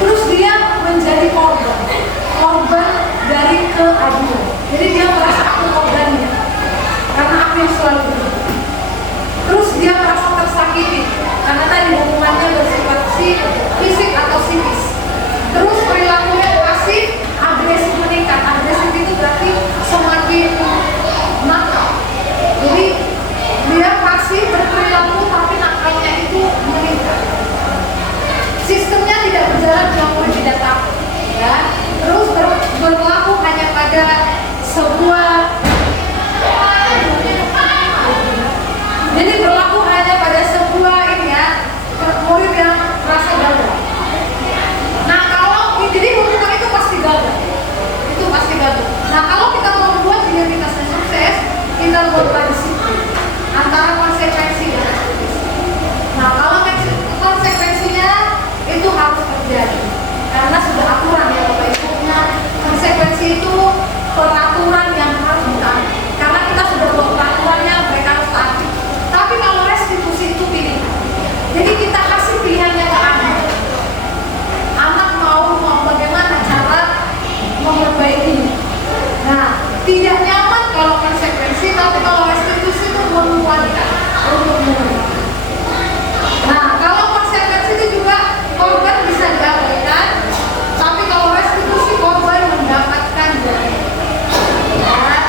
Terus dia menjadi korban dari keadilan. Jadi dia merasa aku korbannya, karena aku yang selalu begitu. Terus dia merasa tersakiti karena tadi hubungannya bersifat fisik atau psikis. Terus perilakunya pasif, agresif meningkat. Agresif itu berarti semakin nakal. Jadi dia pasif berperilaku tapi nakalnya itu meningkat. Sistemnya tidak berjalan bila murid tidak takut, ya. Terus berlaku hanya pada sebuah, jadi berlaku hanya pada sebuah ini ya, murid yang merasa gagal. Nah kalau jadi hubungan itu pasti gagal, itu pasti gagal. Nah kalau kita mau membuat identitasnya sukses, kita buatlah disiplin antara konsekuensi dan eksekusi. Nah kalau konsekuensinya itu harus terjadi karena sudah aturan ya Bapak Ibu. Nah, konsekuensi itu peraturan yang harus ditaati karena kita sudah buat peraturannya, mereka harus taati. Tapi kalau restitusi itu pilihan, jadi kita kasih pilihannya ke anak. Anak mau bagaimana cara memperbaiki. Nah, tidak nyaman kalau konsekuensi, tapi kalau restitusi itu memuaskan untuk murid. Nah, kalau konsekuensi itu juga korban bisa diabaikan, tapi kalau restitusi korban mendapatkan jaminan.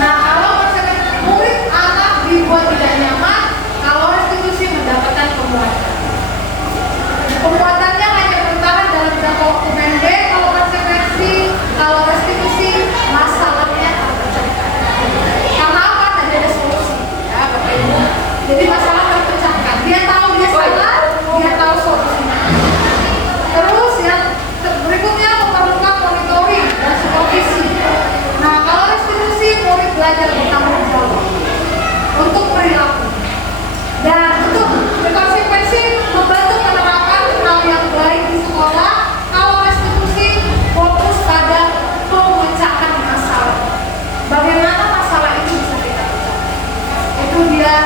Nah, kalau konsekuensi murid anak dibuat tidak nyaman, kalau restitusi mendapatkan pemuatan. Pemuatannya hanya bertahan dalam jangka waktu pendek. Kalau konsekuensi, kalau restitusi masalahnya terpecahkan. Karena apa? Tadi ada solusi, ya Bapak Ibu. Jadi masalah terpecahkan. Dia tahu dia salah, dia tahu solusinya. Terus yang berikutnya memerlukan monitoring dan supervisi. Nah kalau restitusi murid belajar bertanggung jawab untuk perilaku dan untuk berkonsekuensi membantu penerapan hal yang baik di sekolah. Kalau restitusi fokus pada pemecahan masalah. Bagaimana masalah itu bisa kita pecahkan? Itu dia.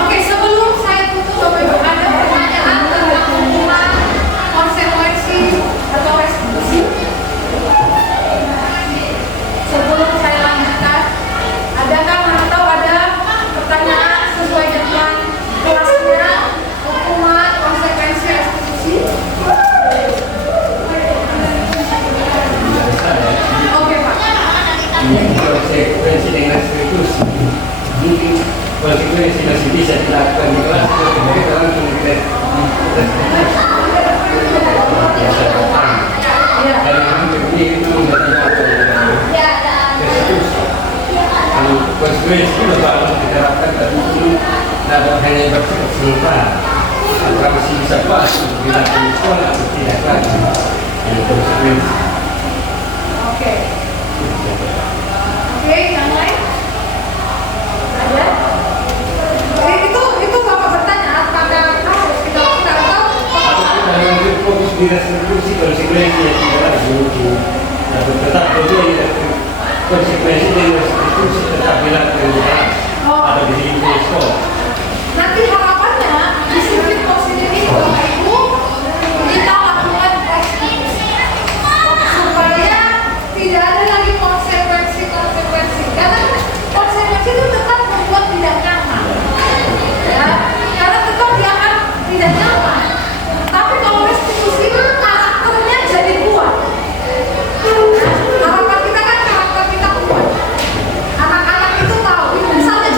Oke, sebelum saya tutup Bapak Ibu, ada pertanyaan tentang hukuman, konsekuensi atau restitusi? Sebelum saya lanjutkan, adakah mana tahu ada pertanyaan sesuai dengan kelasnya, hukuman, konsekuensi, restitusi? Oke Pak. Konsekuensi dengan restitusi. Mungkin konsekuensi masih bisa dilakukan di kelas, tapi mereka langsung biasa datang. Karena hampir ini itu menjadi restitusi. Kalau konsekuensi itu harus diterapkan tapi itu dapat hanya bersifat sementara. Apakah masih bisa puas dilakukan di sekolah atau tidak lagi? Ini konsekuensi. Oke. Oke, yang lain? Ada? Jadi itu Bapak bertanya apakah harus kita lakukan atau Kalau kita fokus di restitusi konsekuensi yang tidak lagi muncul, atau tetap berdiri konsekuensi dari restitusi tetap dilakukan di kelas atau di lingkungan sekolah. nanti harapannya disiplin positif ini Bapak Ibu kita lakukan restitusi supaya tidak ada lagi konsekuensi karena konsekuensi itu tetap membuat tidak nyaman ya, karena tetap dia akan tidak nyaman. Tapi kalau restitusi karakternya jadi kuat. Harapan kita kan karakter kita kuat. Anak-anak itu tahu misalnya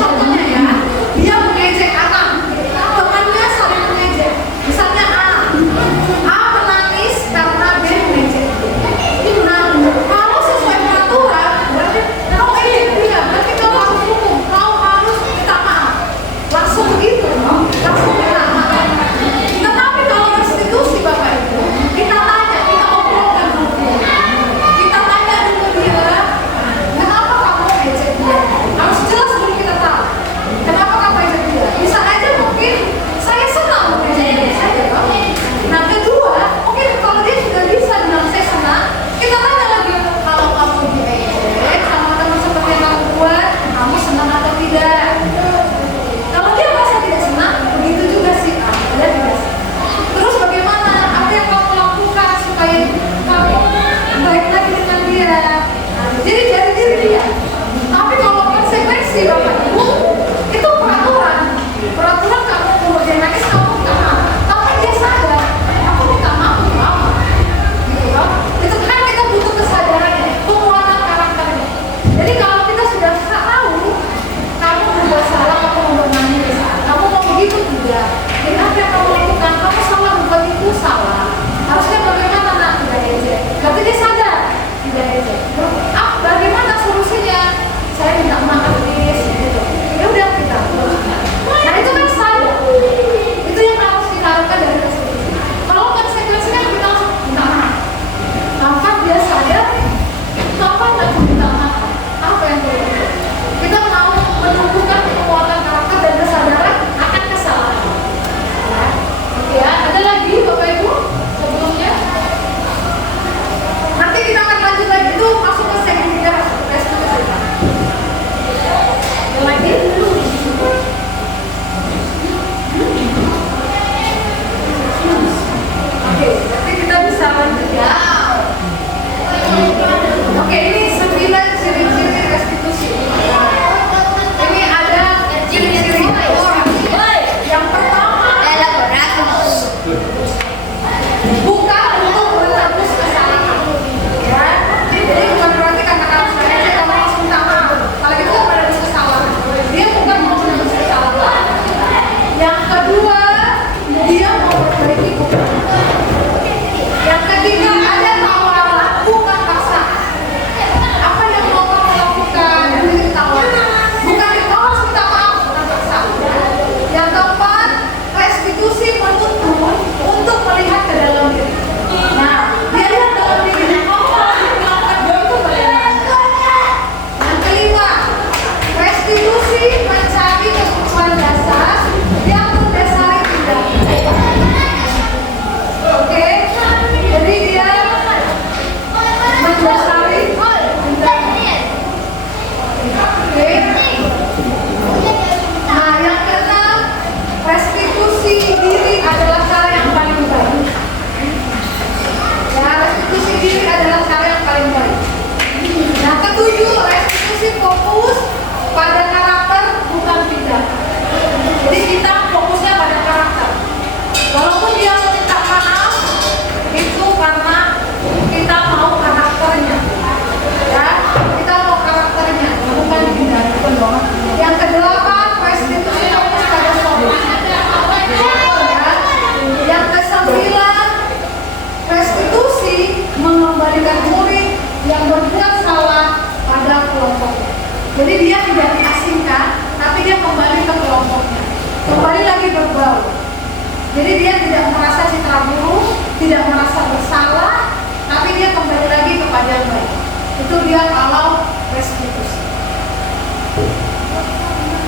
Jadi dia tidak merasa citra buruk, tidak merasa bersalah, tapi dia kembali lagi kepada yang baik. Itu dia kalau restitusi.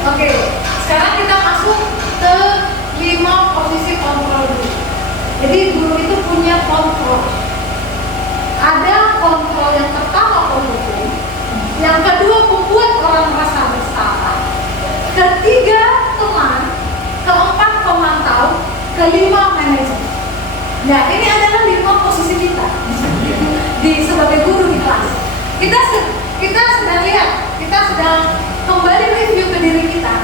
Oke, sekarang kita masuk ke 5 posisi kontrol dulu. Jadi guru itu punya kontrol. Ada kontrol yang pertama penghukum, yang kedua membuat orang merasa bersalah, ketiga teman, keempat pemantau, kelima manajer. Nah, ini adalah 5 posisi kita di sebagai guru di kelas. Kita sedang lihat, kita sedang kembali review ke diri kita,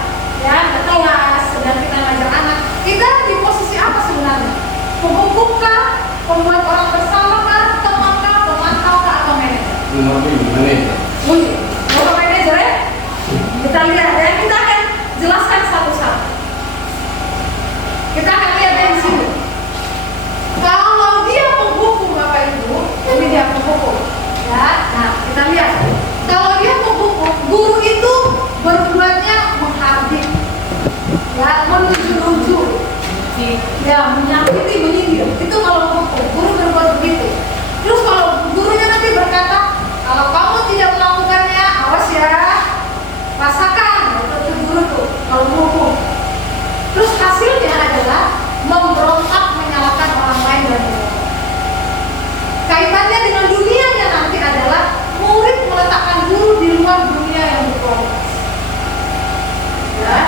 ya, ke kelas, sedang kita ngajar anak. Kita di posisi apa sebenarnya? Penghukumkah, pembuat orang bersalah kah, temankah, pemantau kah, atau manajer? Nomor 5, manajer. Wih, bapak manajer ya? Kita lihat ya, kita akan jelaskan satu-satu. Kita akan lihat dari sini. Kalau dia menghukum Bapak Ibu, ini dia menghukum. Ya, nah kita lihat. Kalau dia menghukum, guru itu berbuatnya menghardik, ya, menuju-nuju, ya, menyakiti, menyindir. Itu kalau menghukum, guru berbuat begitu. Terus kalau gurunya nanti berkata, kalau kamu tidak melakukannya, awas ya, rasakan. Itu guru tuh kalau menghukum. Terus hasilnya adalah memberontak, menyalahkan orang lain dan lain-lain. Kaitannya dengan dunianya nanti adalah murid meletakkan guru di luar dunia yang berkualitas. Ya,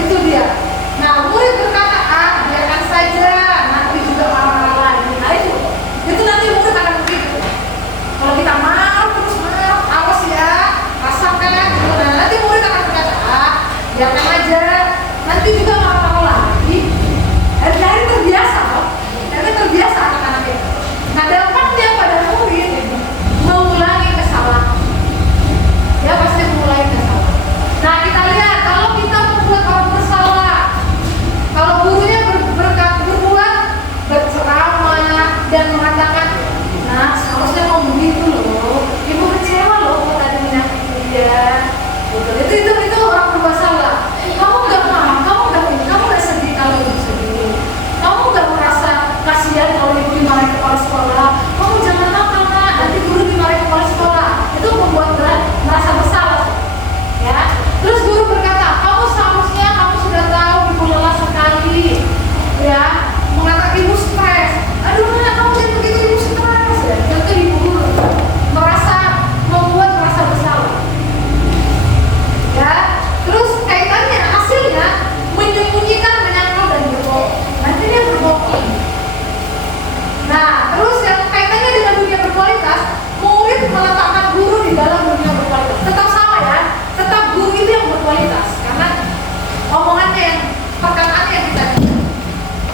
itu dia. Nah, murid berkata, biarkan saja, nanti juga marah lagi. Nah itu nanti murid akan begitu. Kalau kita marah terus marah, awas ya, rasakan. Nah, nanti murid akan berkata, biarkan aja, nanti juga marah lagi. Hari-hari terbiasa loh, karena terbiasa anak-anak itu. Nah, dampaknya pada murid mengulangi kesalahan. Ya, pasti mengulangi kesalahan. Nah, kita lihat kalau kita membuat orang bersalah, kalau gurunya berbuat berceramah dan mengatakan, nah seharusnya kamu begitu loh, ibu kecewa loh kalau tadi menyakiti dia. Itu orang berbuat salah. Kamu nggak marah, kamu nggak sedih kalau ibu sedih. Kamu nggak merasa kasihan kalau ibu dimarahin kepala sekolah. Kamu jangan nakal, nanti guru dimarahin kepala sekolah. Itu membuat berat, merasa bersalah. Ya. Terus guru berkata, kamu seharusnya kamu sudah tahu ibu lelah sekali. Ya, mengatakan ibu stres. Aduh, kamu jangan begitu, ibu stres. Ya, itu ibu guru membuat merasa bersalah. Ya, terus kaitannya hasilnya menyembunyikan, menyangkal dan berbohong. Nanti dia berbohong. Nah, terus yang kaitannya dengan dunia berkualitas, murid meletakkan guru di dalam dunia berkualitas. Tetap sama ya, tetap guru itu yang berkualitas karena omongannya yang perkataannya yang kita dengar.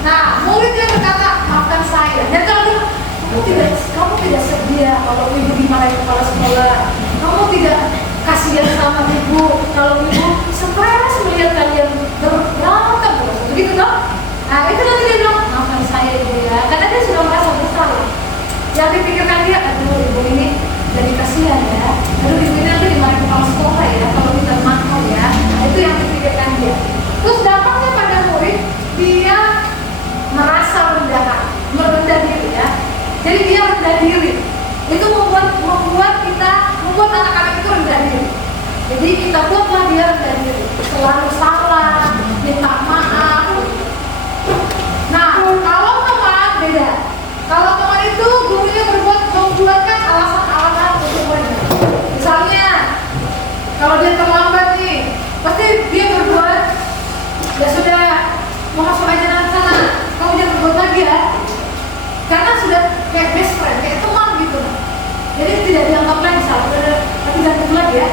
Nah, muridnya berkata, maafkan saya. Dan kalau kamu tidak sedia kalau ibu dimarahin kepala sekolah, kamu tidak kasihan sama ibu kalau ibu stres melihat kalian berantem terus, begitu dong? Nah, itu nanti dia bilang, maafkan saya ibu ya, karena dia sudah merasa bersalah. Yang dipikirkan dia, aduh ibu ini jadi kasihan ya, aduh ibu ini nanti dimarahin kepala sekolah ya kalau kita nakal ya. Nah, itu yang dipikirkan dia. Terus dampaknya pada murid, dia merasa merendah diri ya. Jadi dia rendah diri. Itu membuat anak-anak itu rendah diri. Jadi kita buatlah dia rendah diri, selalu salah, minta maaf. Nah, kalau teman beda. Kalau teman itu gurunya membuatkan alasan-alasan untuk muridnya. Misalnya, kalau dia terlambat nih, pasti dia berbuat, ya sudah, mau masuk aja nanti sana, kamu jangan berbuat lagi ya. Karena sudah kayak best friend, kayak teman gitu. Jadi tidak dianggap lagi salah, tapi gantung lagi ya.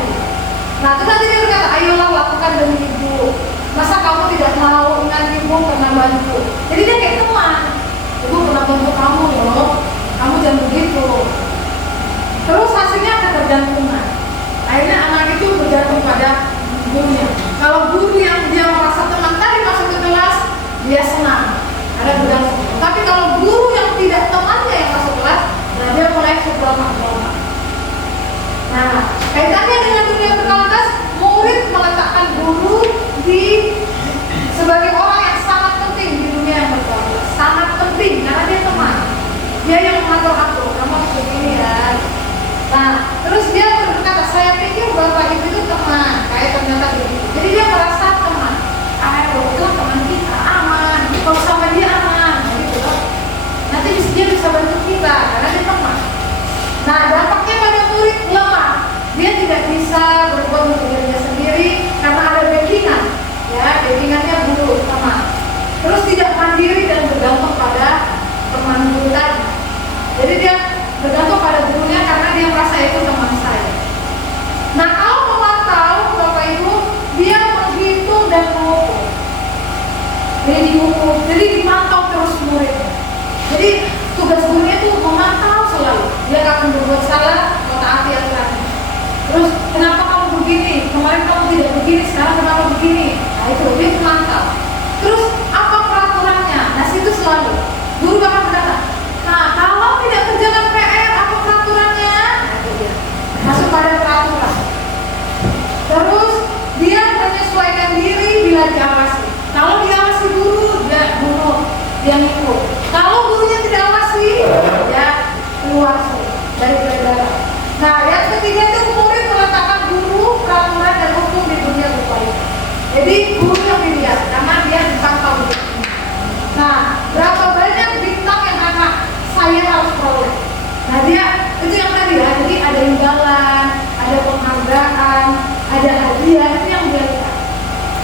Nah, itu nanti dia berkata, ayolah lakukan demi ibu. Masa kamu tidak mau ingat ibu pernah bantu? Jadi dia kayak teman. Ibu pernah bantu kamu loh, kamu jangan begitu. Terus hasilnya ketergantungan. Akhirnya anak itu bergantung pada gurunya. Kalau guru yang dia merasa teman tadi masuk ke kelas, dia senang, ada bergantung. Tapi kalau guru yang tidak temannya yang masuk kelas, nah dia mulai berontak-berontak. Nah, kaitannya dengan dunia berkualitas, murid meletakkan guru sebagai orang yang sangat penting di dunia yang berkualitas. Jadi tugas gurunya itu memantau selalu. Dia akan berbuat salah, mau taati aturannya. Terus kenapa kamu begini? Kemarin kamu tidak begini, sekarang kenapa begini? Nah itu dia memantau. Terus apa peraturannya? Nah situ selalu guru akan berkata, nah kalau tidak kerjakan PR apa peraturannya? Nah itu dia masuk pada peraturan. Terus dia menyesuaikan diri bila diawasi. Kalau diawasi guru, dia bunuh, dia ngikut. Kalau gurunya tidak awasi, ya keluar dari pelajaran. Nah, yang ketiga itu murid meletakkan guru, peraturan dan hukum di dunia berbalik. Jadi guru yang dilihat karena dia dipantau. Nah, berapa banyak bintang yang anak saya harus peroleh? Nah, dia itu yang tadi ya. Jadi ada imbalan, ada penghargaan, ada hadiah, itu yang dia lihat.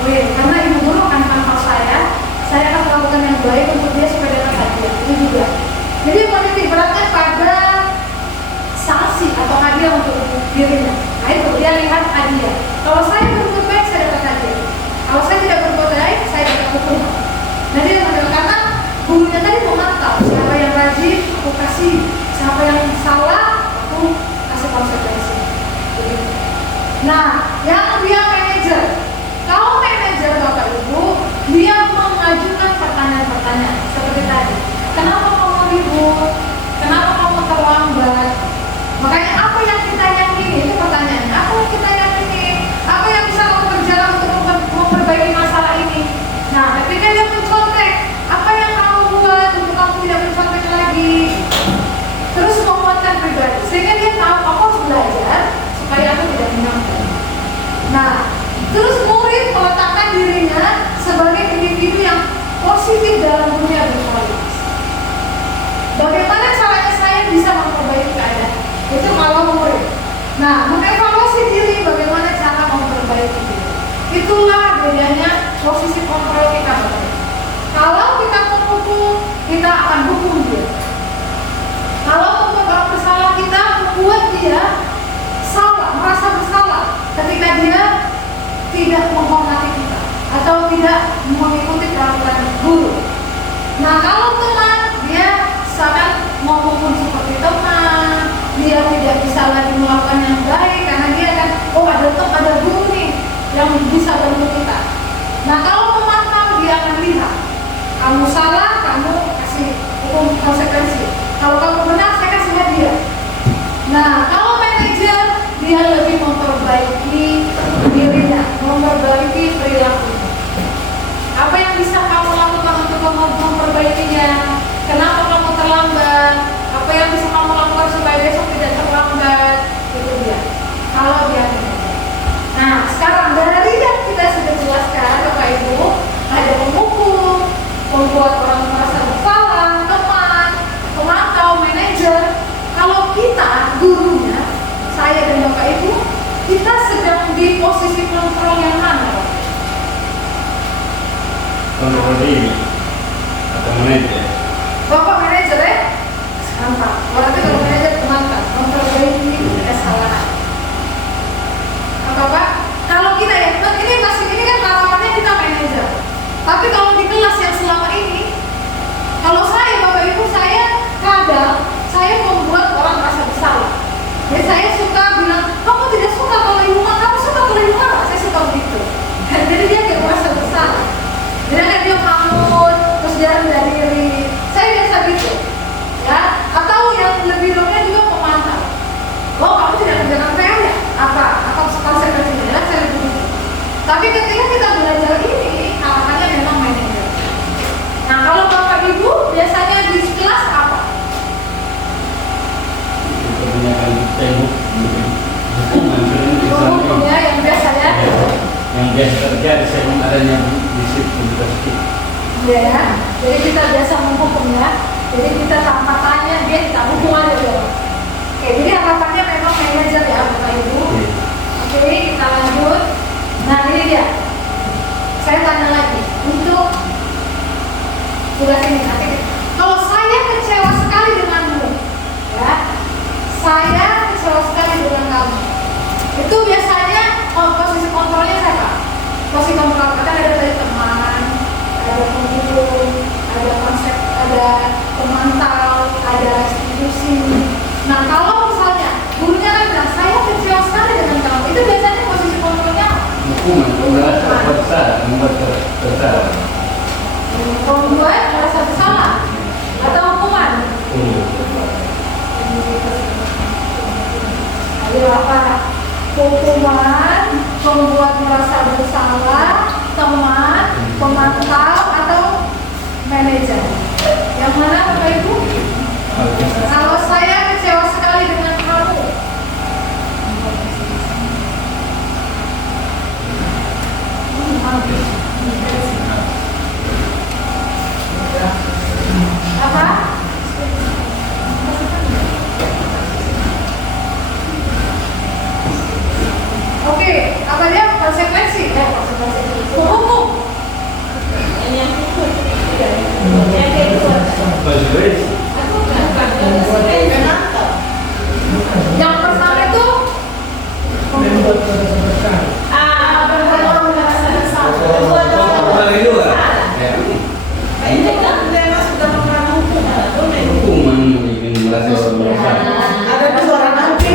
Karena ibu guru akan pantau saya akan melakukan yang baik untuk dia supaya dapat hadiah. Itu juga. Jadi menitik beratnya pada sanksi atau hadiah untuk dirinya. Nah itu dia lihat hadiah. Kalau saya berbuat baik saya dapat hadiah. Kalau saya tidak berbuat baik saya dapat hukuman. Nah dia menilai karena gurunya tadi memantau siapa yang rajin aku kasih, siapa yang salah aku kasih konsekuensi. Nah yang dia manajer. Kalau manajer Bapak Ibu, dia mengajukan pertanyaan-pertanyaan seperti tadi. Kenapa kamu ribut? Kenapa kamu terlambat? Makanya apa yang kita yakini itu pertanyaannya. Apa yang kita yakini? Apa yang bisa kamu kerjakan untuk memperbaiki masalah ini? Nah, ketika dia mencontek, apa yang kamu buat untuk kamu tidak mencontek lagi? Terus menguatkan pribadi, sehingga dia tahu aku harus belajar supaya aku tidak mencontek. Nah, terus murid meletakkan dirinya sebagai individu yang positif dalam dunia berkualitas. Bagaimana caranya saya bisa memperbaiki keadaan? Itu kalau murid. Nah, mengevaluasi diri bagaimana cara memperbaiki diri. Itulah bedanya posisi kontrol kita. Kalau kita menghukum, kita akan hukum dia. Kalau membuat orang bersalah, kita membuat dia salah, merasa bersalah ketika dia tidak menghormati kita atau tidak mengikuti peraturan guru. Nah kalau teman, dia sangat mau hukum seperti teman, dia tidak bisa lagi melakukan yang baik karena dia kan, oh ada guru nih yang bisa bantu kita. Nah kalau memantau dia akan lihat, kamu salah, kamu kasih hukum konsekuensi. Kalau kamu benar, saya kasih hadiah. Nah kalau manajer, dia lebih memperbaiki dirinya, memperbaiki perilaku. Apa yang bisa kamu lakukan untuk memperbaikinya? Kenapa kamu terlambat? Apa yang bisa kamu lakukan supaya besok tidak terlambat? Itu dia. Kalau dia nah sekarang dari yang kita sudah jelaskan Bapak Ibu, ada pemukul, membuat orang merasa bersalah, teman, pemantau, manajer. Kalau kita gurunya, saya dan Bapak Ibu, kita sedang di posisi kontrol yang mana? Kontrol diri atau manajer. Bapak manajer ya? Mantap. Berarti kalau manajer mantap, memperbaiki kesalahan. Bapak, kalau kita ya, ini kan harapannya kita manajer. Tapi kalau di kelas yang selama ini, kalau saya Bapak Ibu, saya kadang saya membuat orang merasa bersalah. Jadi saya suka bilang, kamu tidak suka kalau ibu marah, kamu suka kalau ibu marah. Saya suka begitu. Jadi dia tidak merasa bersalah. Jadi kan dia bangun, terus dia rendah diri. Saya biasa gitu, ya. Atau yang lebih dominan juga memantau. Oh kamu tidak kerjakan PR ya? Apa konsekuensinya? Ya saya begitu. Tapi ketika kita belajar ini, harapannya memang manajer. Nah kalau Bapak Ibu biasanya di kelas apa? Kebanyakan tembok hukuman ya yang biasa ya. Yang biasa terjadi saya adanya disiplin positif. Ya, jadi kita biasa menghukum ya. Jadi kita tanpa tanya dia kita hukum aja ya. Oke, jadi harapannya memang manajer ya Bapak Ibu. Oke, kita lanjut. Nah ini dia. Saya tanya lagi untuk tugas ini nanti. Kalau saya kecewa sekali denganmu, ya, saya kecewa sekali dengan kamu. Itu biasanya posisi kontrolnya siapa? Posisi kontrol kita ada dari teman, ada pemulung, ada konsep, ada pemantau, ada restitusi. Nah, kalau misalnya gurunya kan bilang, saya kecewa sekali dengan kamu, itu biasanya posisi kontrolnya apa? Hukuman, merasa bersalah, membuat bersalah. Membuat merasa bersalah atau hukuman. Ayo apa? Hukuman, membuat merasa bersalah, teman, pemantau atau manajer. Yang mana Bapak Ibu? Kalau saya kecewa sekali dengan kamu. Apa? Oke, apa dia konsekuensi? Hukum. Yang kedua. Konsekuensi. Yang pertama itu membuat orang merasa bersalah. Ini kan tema sudah pernah hukuman. Hukuman yang merasa bersalah. Ada dua orang nanti.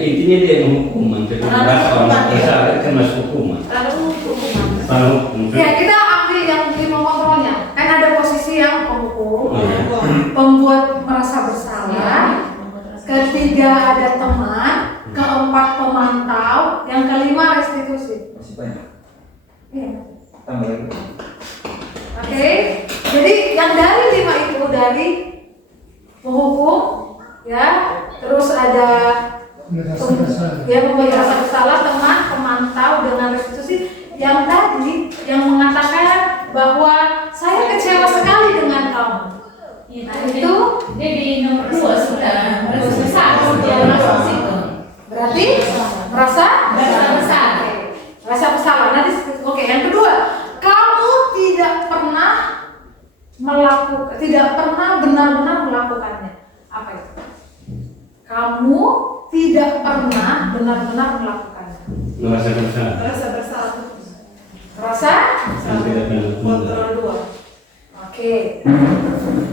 Intinya dia menghukum, jadi merasa orang bersalah kan masuk hukuman. Kalau hukum. Ya, kita ambil yang 5 kontrolnya. Kan ada posisi yang penghukum, pembuat merasa bersalah, ketiga ada teman, keempat pemantau, yang kelima restitusi. Masih banyak. Iya. Tambah lagi. Oke, jadi yang dari 5 itu dari penghukum, ya, terus ada ya membuat merasa bersalah, teman, pemantau dengan restitusi. Yang tadi yang mengatakan bahwa saya kecewa sekali dengan kamu. Nah itu Jadi nomor 2 sudah besar dia masuk situ. berarti merasa bersalah. Merasa bersalah. Nanti oke, yang kedua, kamu tidak pernah benar-benar melakukannya. Apa itu? Kamu tidak pernah benar-benar melakukannya. Merasa bersalah. Merasa bersalah. Merasa? Sampai datang Kontrol 2. Oke.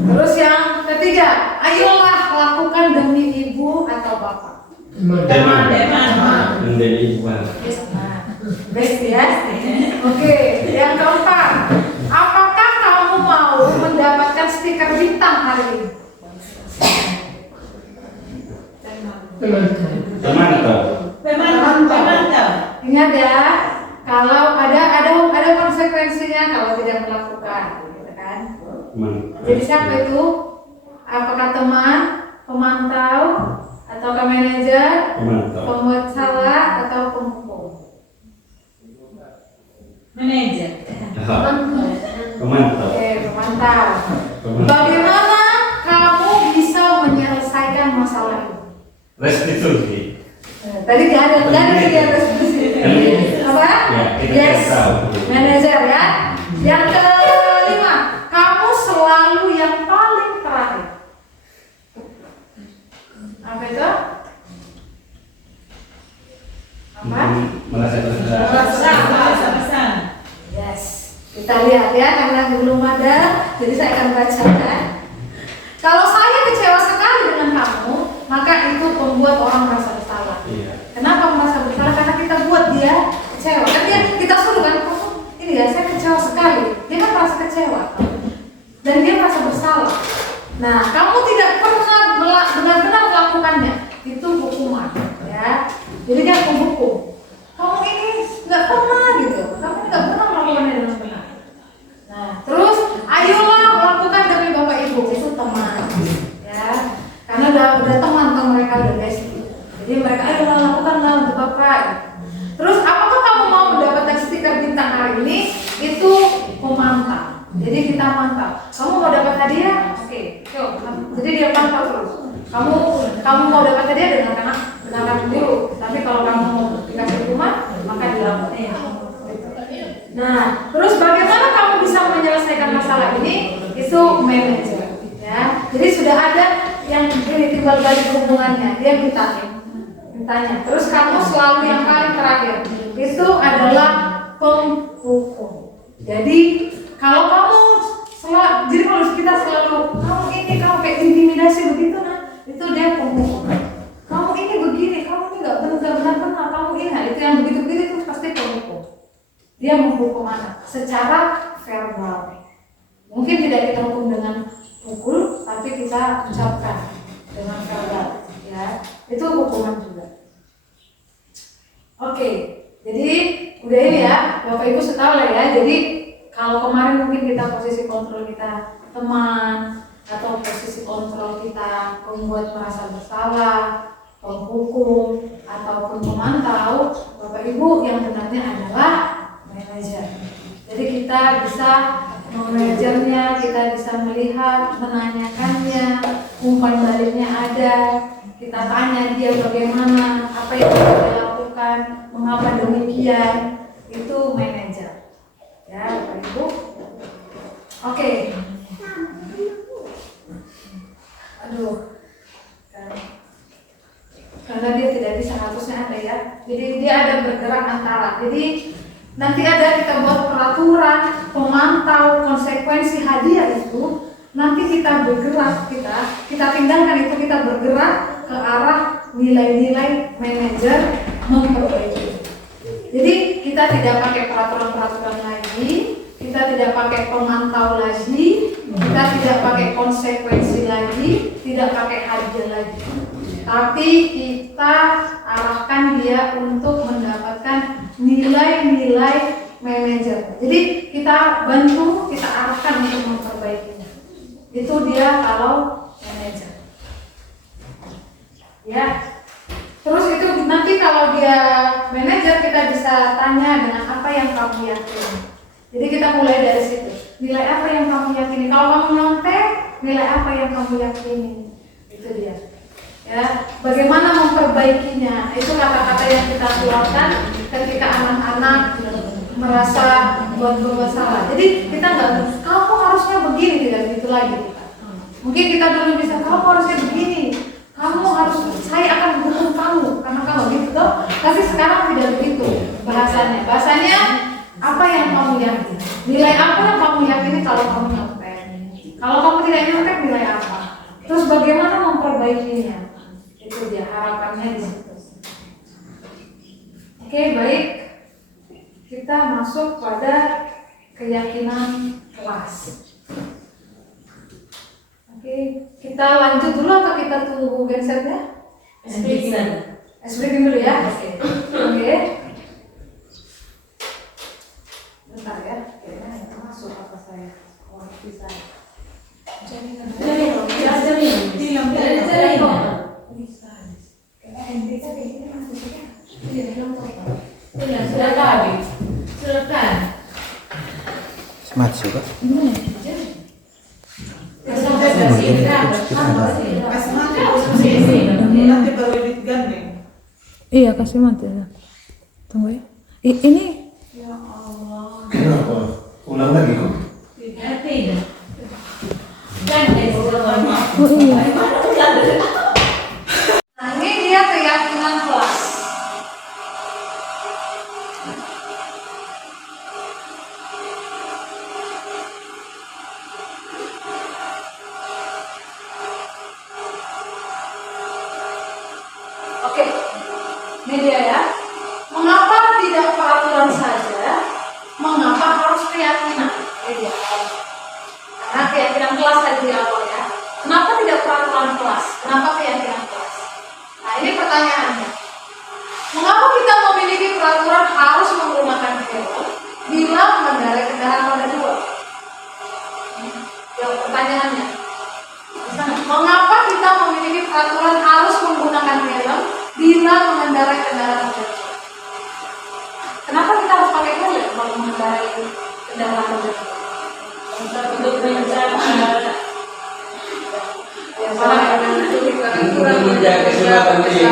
Terus yang ketiga, ayolah lakukan demi ibu atau bapak. Teman. Teman. Menjadi ibu. Best ya. Oke. Yang keempat, apakah kamu mau mendapatkan stiker bintang hari ini? Teman atau Pemantau. Ingat ya, kalau ada konsekuensinya kalau tidak melakukan, gitu kan? teman. Jadi siapa itu? Apakah teman, pemantau, atau manajer, Pemantau. pembuat salah, atau penghukum? Manajer. Pemantau. Oke, pemantau. Pemantau. Bagaimana kamu bisa menyelesaikan masalah ini? Restitusi. Tadi nggak ada tiga restitusi. Apa? Ya, kita Yes, tahu. manajer ya. Yang kelima, kamu selalu yang paling terakhir. Apa itu? Apa? Merasa bersalah. Merasa bersalah. Yes. Kita lihat ya, karena belum ada, jadi saya akan bacakan. Kalau saya kecewa sekali dengan kamu, maka itu membuat orang merasa bersalah. Iya. Kenapa merasa bersalah? Karena kita buat dia kecewa. Kan kita suruh kan, ini ya saya kecewa sekali. Dia kan merasa kecewa dan dia merasa bersalah. Nah, kamu tidak pernah benar-benar melakukannya, itu hukuman, ya. Jadi dia menghukum. Kamu ini nggak pernah gitu. Kamu nggak pernah melakukannya dengan benar. Nah, terus ayolah lakukan demi bapak ibu, itu teman, ya. Karena udah teman mereka udah guys. Jadi mereka ayolah lakukanlah untuk bapak. Terus apakah kamu mau mendapatkan stiker bintang hari ini? Itu pemantau. Jadi kita mantau. Kamu mau dapat hadiah? Oke, yuk. Jadi dia pantau terus. Kamu mau dapat hadiah dengarkan dulu. Tapi kalau kamu mau dikasih hukuman, maka dilakukan. Nah, terus bagaimana kamu bisa menyelesaikan masalah ini? Itu manajer, ya. Jadi sudah ada yang ini timbal balik hubungannya. Dia mintanya. Terus kamu selalu yang paling terakhir. Itu adalah penghukum. Jadi kalau kamu jadi kalau kita selalu kamu ini kamu kayak intimidasi begitu nah, itu dia pemukul. Kamu ini begini, kamu ini nggak benar, kamu ini nah, itu yang begitu-begitu itu pasti pemukul. Dia menghukum anak secara verbal. Mungkin tidak kita hukum dengan pukul, tapi kita ucapkan dengan verbal, ya. Itu hukuman juga. Oke, jadi udah ini ya, Bapak Ibu sudah tahu lah ya. Jadi kalau kemarin mungkin kita posisi kontrol kita teman atau posisi kontrol kita membuat merasa bersalah, penghukum ataupun pemantau, Bapak Ibu yang benarnya adalah manajer. Jadi kita bisa manajernya, kita bisa melihat, menanyakannya, umpan baliknya ada, kita tanya dia bagaimana, apa yang dia lakukan, mengapa demikian, itu manajer. Ya, Bapak Ibu. Oke. Aduh. Karena dia tidak bisa, harusnya ada ya. Jadi dia ada bergerak antara. Jadi nanti ada kita buat peraturan, pemantau, konsekuensi hadiah itu. Nanti kita bergerak, kita tinggalkan itu, kita bergerak ke arah nilai-nilai manajer memperbaiki. Jadi kita tidak pakai peraturan-peraturan lagi, kita tidak pakai pemantau lagi, kita tidak pakai konsekuensi lagi, tidak pakai hadiah lagi. Tapi kita arahkan dia untuk mendapatkan nilai-nilai manajer. Jadi kita bantu, kita arahkan untuk memperbaikinya. Itu dia kalau manajer. Ya. Terus itu nanti kalau dia manajer kita bisa tanya dengan apa yang kamu yakini. Jadi kita mulai dari situ. Nilai apa yang kamu yakini? Kalau kamu nyontek, nilai apa yang kamu yakini? Itu dia. Ya, bagaimana memperbaikinya? Itu kata-kata yang kita keluarkan ketika anak-anak merasa buat bersalah. Jadi kita nggak, kamu harusnya begini, tidak begitu lagi. Mungkin kita dulu bisa, kamu harusnya begini, kamu harus, saya akan menghukum kamu karena kamu gitu. Tapi sekarang tidak begitu bahasanya. Bahasanya apa yang kamu yakini? Nilai apa yang kamu yakini kalau kamu nyontek? Kalau kamu tidak nyontek, nilai apa? Terus bagaimana memperbaikinya? Itu dia harapannya di situ. Oke, baik. Kita masuk pada keyakinan kelas. Oke, kita lanjut dulu atau kita tunggu gensetnya? Breaking dulu ya. Oke. Bentar ya. Kayaknya masuk apa saya? Bisa. Sudah habis. Sudah kan? Smart juga. Nanti baru digandeng. Iya, kasih mati ya. Tunggu ya. Ini Ya Allah. Kenapa? Ulang lagi kok. Tidak. Dan oh iya. Nah, ini dia keyakinan kelas. Oke, ini dia ya. Mengapa tidak peraturan saja? Mengapa harus keyakinan? Ini dia. Karena keyakinan kelas tadi di awal ya. Kenapa tidak peraturan kelas? Kenapa keyakinan kelas? Nah, ini pertanyaannya. Mengapa kita memiliki peraturan harus menggunakan helm bila mengendarai kendaraan roda dua? Ya, pertanyaannya. Mengapa kita memiliki peraturan harus menggunakan helm bila mengendarai kendaraan roda dua? Kenapa kita harus pakai helm kalau mengendarai kendaraan roda dua? untuk menjaga menjaga keselamatan diri.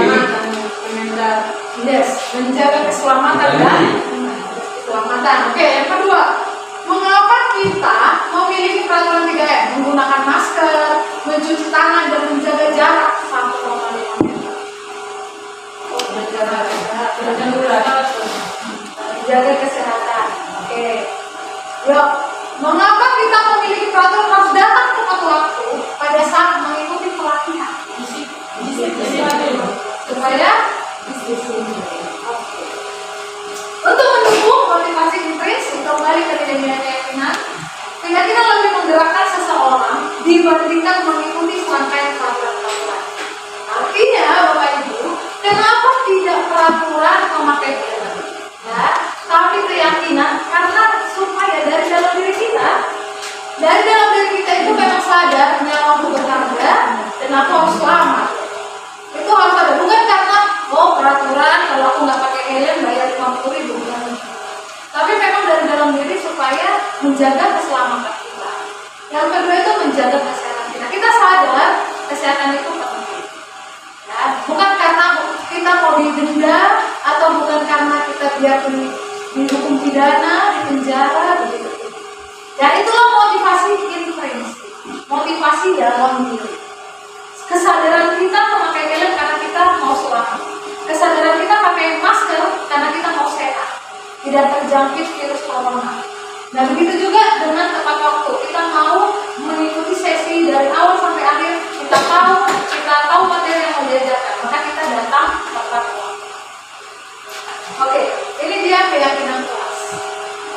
Menjaga keselamatan dan keselamatan. Oke, yang kedua, mengapa kita memiliki peraturan 3M? Menggunakan masker, mencuci tangan dan menjaga jarak 1,5 meter. Menjaga kesehatan. Oke. Yuk, mengapa kita memiliki peraturan harus datang tepat waktu pada saat mengikuti pelatihan. Supaya untuk mendukung motivasi intrinsik kembali ke nilai-nilai keyakinan lebih menggerakkan seseorang dibandingkan mengikuti serangkaian peraturan-peraturan. Artinya, Bapak Ibu, kenapa tidak peraturan memakai helm? Ya, tapi keyakinan karena supaya dari dalam diri kita itu memang sadar nyawa aku berharga dan aku harus selamat. Itu harus ada, bukan karena peraturan kalau aku nggak pakai helm bayar 50.000, bukan. Tapi memang dari dalam diri supaya menjaga keselamatan kita. Yang kedua itu menjaga kesehatan kita. Kita sadar kesehatan itu penting. Ya, bukan karena kita mau didenda atau bukan karena kita biar dihukum pidana, dipenjara, begitu. Ya itulah motivasi intrinsik, motivasi dalam diri. Kesadaran kita memakai helm karena kita mau selamat. Kesadaran kita pakai masker karena kita mau sehat, tidak terjangkit virus corona. Dan begitu juga dengan tepat waktu. Kita mau mengikuti sesi dari awal sampai akhir. Kita tahu materi yang mau diajarkan, maka kita datang tepat waktu. Oke, ini dia keyakinan kelas.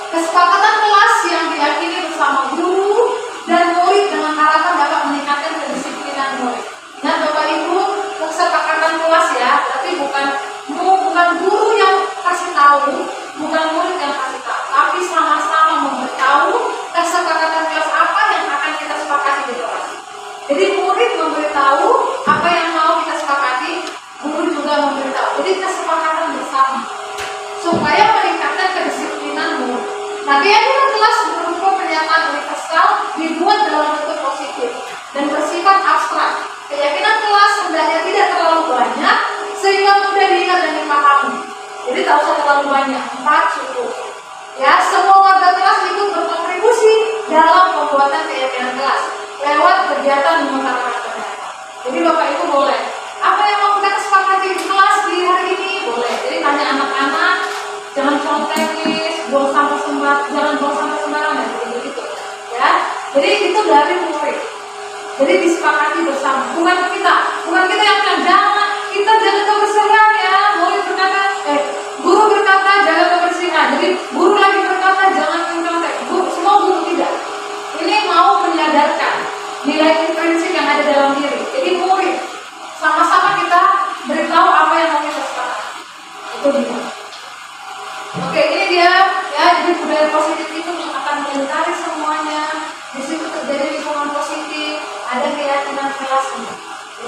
Kesepakatan kelas yang diyakini bersama guru dan murid dengan harapan dapat meningkatkan kedisiplinan murid. Nah, Bapak Ibu, kesepakatan kelas ya, tapi bukan guru yang kasih tahu, bukan murid yang kasih tahu, tapi sama-sama memberitahu kesepakatan kelas apa yang akan kita sepakati di kelas. Jadi murid memberitahu apa yang mau kita sepakati, guru juga memberitahu. Jadi kesepakatan bersama supaya meningkatkan kedisiplinan murid. Nah, keyakinan kelas berupa pernyataan universal dibuat dalam bentuk positif dan bersifat abstrak. Keyakinan kelas hendaknya tidak terlalu banyak sehingga mudah diingat dan dipahami. Jadi tak usah terlalu banyak, 4 cukup. Ya, semua warga kelas ikut berkontribusi dalam pembuatan keyakinan kelas lewat kegiatan mengutarakan pendapat. Jadi Bapak Ibu boleh, apa yang mau kita kesepakati di kelas di hari ini boleh. Jadi tanya anak-anak, jangan contenis, jangan buang sampah sembarangan, begitu. Ya, jadi itu dari murid. Jadi disepakati bersama, bukan kita yang jangan, kita jaga kebersihan ya. Murid berkata, guru berkata jaga kebersihan. Jadi guru lagi berkata jangan mencontek. Semua guru tidak. Ini mau menyadarkan nilai intrinsik yang ada dalam diri. Jadi murid sama-sama kita beritahu apa yang mau kita sepakati. Itu dia. Oke, ini dia ya. Jadi budaya positif itu akan melingkari semuanya. Di situ terjadi lingkungan positif. Ada keyakinan kelasnya.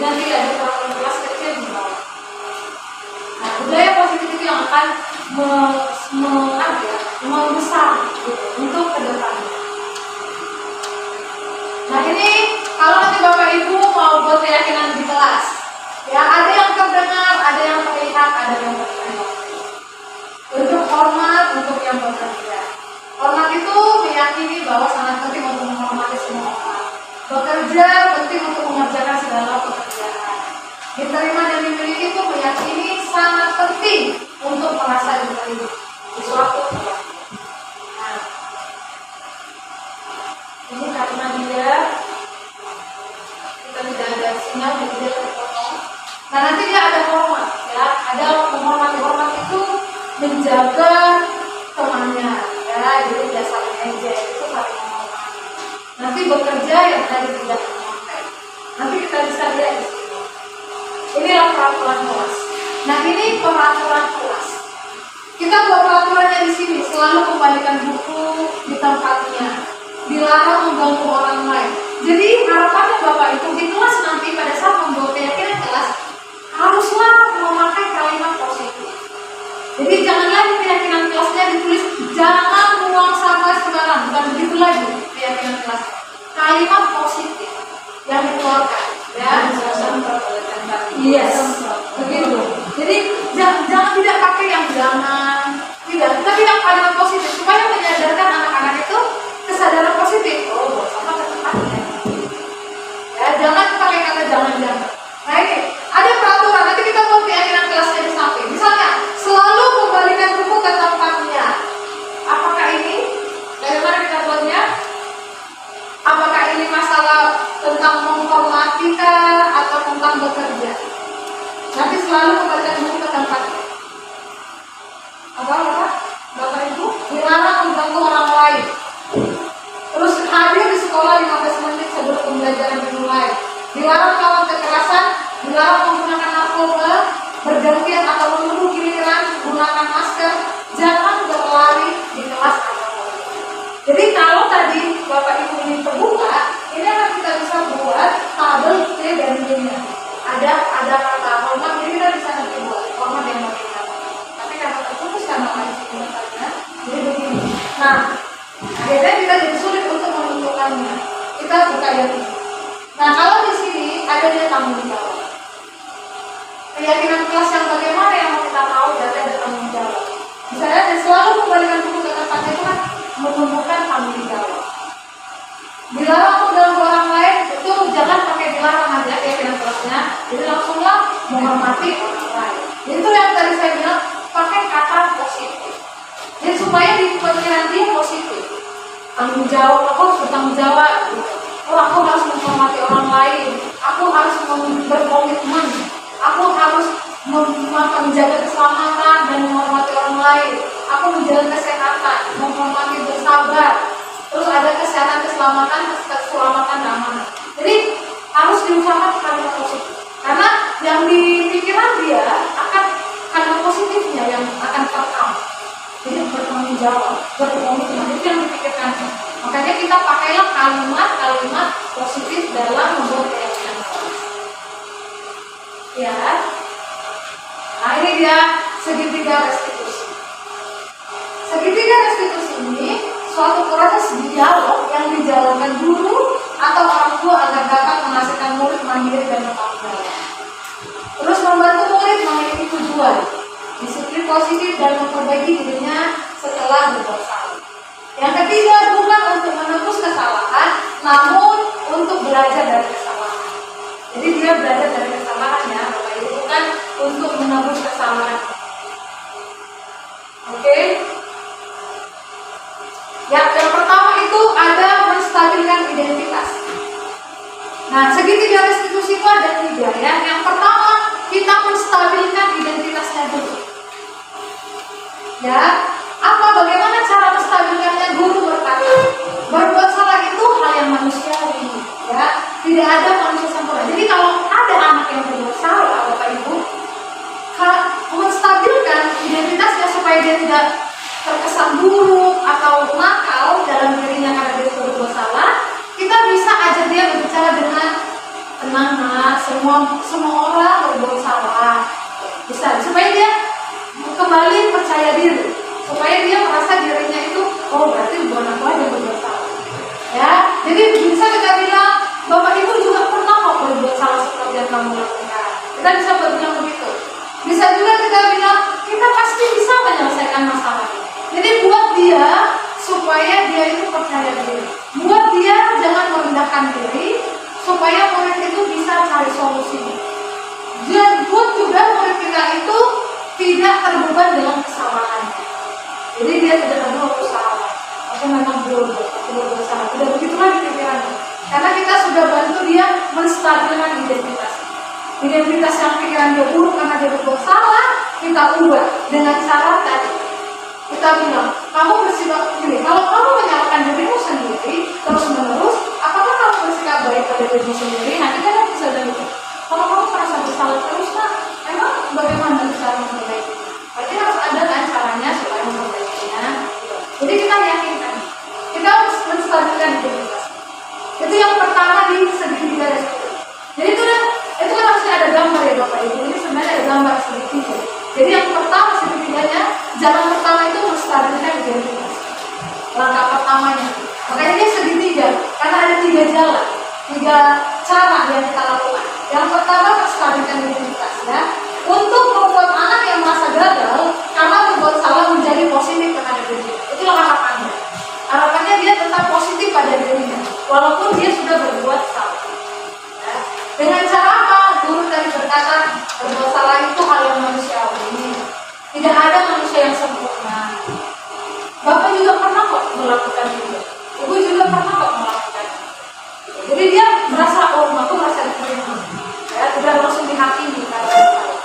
Nanti ada peraturan kelas kecil di bawah. Nah, budaya positif itu yang akan membesar untuk ke depannya. Nah, ini kalau nanti Bapak Ibu mau buat keyakinan di kelas, ya ada yang terdengar, ada yang terlihat, ada yang terdengar. Untuk hormat, untuk yang bekerja. Hormat itu meyakini bahwa sangat penting untuk menghormati semua orang. Bekerja penting untuk mengerjakan segala pekerjaan. Diterima dan dimiliki itu meyakini sangat penting untuk merasa diterima di suatu tempat. Nah, ini karena dia kita tidak ada sinyal, jadi dia terpotong. Nah, nanti dia ada hormat, ya, ada menghormati. Hormat itu menjaga temannya, ya, jadi tidak saling ejek, itu saling menghormati. Nanti bekerja yang tadi tidak mengontek. Nanti kita bisa lihat di sini. Inilah peraturan kelas. Nah, ini peraturan kelas. Kita buat peraturannya di sini. Selalu kembalikan buku di tempatnya. Dilarang mengganggu orang lain. Jadi harapannya Bapak Ibu di kelas nanti pada saat membuat keyakinan kelas haruslah memakai kalimat positif. Jadi jangan lagi keyakinan kelasnya ditulis jangan buang sampah sembarangan. Bukan begitu lagi keyakinan kelas. Kalimat positif yang dikeluarkan. Ya, yes, begitu. Jadi jangan tidak pakai yang jangan, tidak. Tapi yang kalimat positif supaya menyadarkan anak-anak itu kesadaran positif. Oh, sama tempatnya. Ya, jangan pakai kata jangan. Nah, ini ada peraturan. Nanti kita buat keyakinan kelasnya di samping. Misalnya, selalu kembalikan buku ke tempatnya. Apakah ini? Dari mana kita buatnya? Apakah mengganggu orang lain. Terus hadir di sekolah 15 menit sebelum pembelajaran dimulai. Dilarang melawan kekerasan, dilarang menggunakan narkoba, bergantian atau menuduh giliran, menggunakan masker, jangan berlari di kelas atau kelas. Jadi kalau tadi Bapak Ibu ini terbuka, ini akan kita bisa buat tabel C dan D-nya. Ada kata hormat, jadi kita bisa nanti buat hormat yang bagaimana. Tapi karena terputus karena lain saja, jadi begini. Nah, akhirnya kita jadi sulit untuk menentukannya. Kita buka yang ini. Nah, kalau di sini ada dia tanggung jawab. Keyakinan kelas yang bagaimana yang mau kita tahu, berarti ada tanggung jawab. Misalnya dan selalu kembalikan buku ke tempatnya itu kan menumbuhkan tanggung jawab. Dilarang mengganggu orang lain, itu jangan pakai dilarang aja keyakinan kelasnya. Jadi langsunglah menghormati orang lain. Itu yang tadi saya bilang, pakai kata positif. Jadi supaya di pikiran dia positif. Tanggung jawab, aku harus bertanggung jawab. Oh, aku harus menghormati orang lain. Aku harus berkomitmen. Aku harus menjaga keselamatan dan menghormati orang lain. Aku menjaga kesehatan, menghormati, bersabar. Terus ada kesehatan, keselamatan, keamanan. Jadi harus diusahakan kalimat positif. Karena yang di pikiran dia akan kalimat positifnya yang akan terekam. Jadi bertanggung jawab, berkomitmen itu yang dipikirkan. Makanya kita pakailah kalimat-kalimat positif dalam membuat keyakinan kelas. Ya. Nah, ini dia segitiga restitusi. Segitiga restitusi ini suatu proses dialog yang dijalankan guru atau orang tua agar dapat menghasilkan murid mandiri dan bertanggung jawab. Terus membantu murid memiliki tujuan, disiplin positif dan memperbaiki dirinya setelah berbuat salah. Yang ketiga, bukan untuk menebus kesalahan, namun untuk belajar dari kesalahan. Jadi dia belajar dari kesalahannya, Bapak Ibu, bukan untuk menebus kesalahan. Oke? Ya, yang pertama itu ada menstabilkan identitas. Nah, segitiga restitusi itu ada 3 ya. Yang pertama, kita menstabilkan identitasnya dulu. Ya, bagaimana cara menstabilkannya? Guru berkata, berbuat salah itu hal yang manusiawi, ya. Tidak ada manusia sempurna. Jadi kalau ada anak yang berbuat salah, Bapak Ibu, menstabilkan identitasnya supaya dia tidak terkesan buruk atau nakal dalam dirinya karena dia berbuat salah, kita bisa ajak dia berbicara dengan tenang, semua orang berbuat salah. Bisa supaya dia kembali percaya diri, supaya dia merasa dirinya itu, oh berarti bukan aku aja berbuat salah. Ya, jadi bisa kita bilang, Bapak Ibu juga pernah kok berbuat salah seperti yang kamu lakukan. Kita bisa bilang begitu. Bisa juga kita bilang, kita pasti bisa menyelesaikan masalah ini. Jadi buat dia supaya dia itu percaya diri. Buat dia jangan merendahkan diri, supaya murid itu bisa cari solusinya. Dan buat juga murid kita itu tidak terbeban dengan kesalahannya. Jadi dia tidak terlalu salah. Aku memang berbuat salah. Tidak begitu lagi pikirannya. Karena kita sudah bantu dia menstabilkan identitas. Identitas yang pikiran dia buruk karena dia berbuat salah, kita ubah dengan cara tadi. Kita bilang, kamu bersikap begini. Kalau kamu menyalahkan dirimu sendiri terus menerus, apakah kamu bersikap baik pada dirimu sendiri? Nah, kita kan bisa begitu. Kalau kamu merasa bersalah terus, nah, emang bagaimana cara memperbaiki? Berarti harus ada kan caranya supaya memperbaikinya. Jadi kita yakinkan, kita harus menstabilkan identitas. Itu yang pertama di segitiga restitusi. Jadi itu kan harusnya ada gambar ya Bapak Ibu. Ini sebenarnya ada gambar segitiga. Jadi yang pertama segitiganya, jalan pertama itu menstabilkan identitas. Langkah pertamanya. Makanya ini segitiga, karena ada 3 jalan, 3 cara yang kita lakukan. Yang pertama menstabilkan identitas ya. Untuk membuat anak yang merasa gagal karena berbuat salah menjadi positif terhadap dirinya. Itulah harapannya. Harapannya dia tetap positif pada dirinya, walaupun dia sudah berbuat salah. Ya. Dengan cara apa? Guru tadi berkata berbuat salah itu hal yang manusiawi. Tidak ada manusia yang sempurna. Bapak juga pernah kok melakukan itu. Ibu juga pernah kok melakukan. Jadi dia merasa, oh aku merasa diterima. Ya, tidak langsung dihakimi karena salah.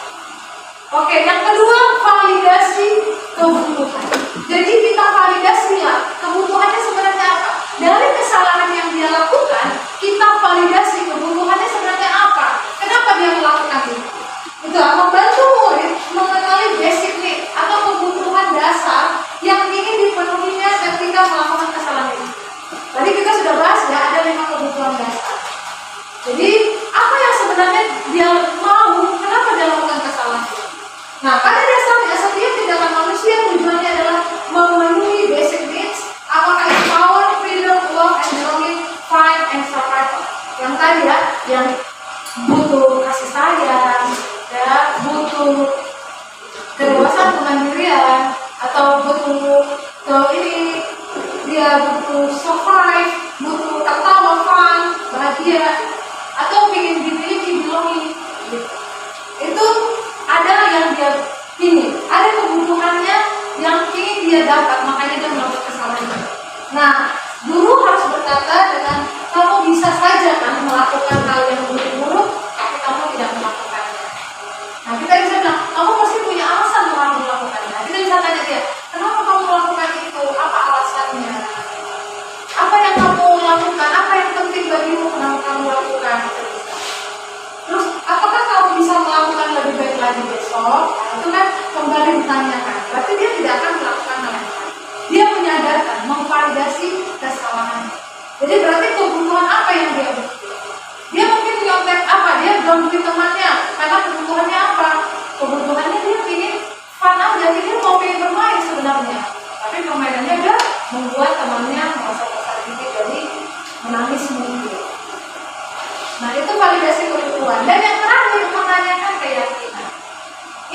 Oke, yang kedua validasi kebutuhan. Jadi kita validasilah yang butuh kasih sayang, ya, butuh kedewasaan kemandirian, atau butuh ini dia butuh survive, butuh tertawa, fun, bahagia, atau ingin dimiliki, belonging, gitu. Itu ada yang dia ingin, ada kebutuhannya yang ingin dia dapat, makanya dia melakukan kesalahan. Nah, guru harus berkata dengan, kamu bisa saja kan melakukan hal yang buruk-buruk, tapi kamu tidak melakukannya. Nah, kita bisa bilang, kamu pasti punya alasan mengapa melakukannya. Kita bisa tanya dia, kenapa kamu melakukan itu? Apa alasannya? Apa yang kamu lakukan? Apa yang penting bagimu kenapa kamu lakukan? Terus, apakah kamu bisa melakukan lebih baik lagi besok? Nah, itu kan kembali ditanyakan. Berarti dia tidak akan melakukan hal yang lain. Dia menyadarkan, memvalidasi kesalahannya. Jadi berarti kebutuhan apa yang dia butuh? Dia mungkin nyontek apa? Dia belum beli temannya. Karena kebutuhannya apa? Kebutuhannya dia ingin fun aja. Dia mau pengen bermain sebenarnya. Tapi permainannya dia membuat temannya merasa tersakiti, jadi menangis mungkin. Nah, itu validasi kebutuhan. Dan yang terakhir, menanyakan keyakinan.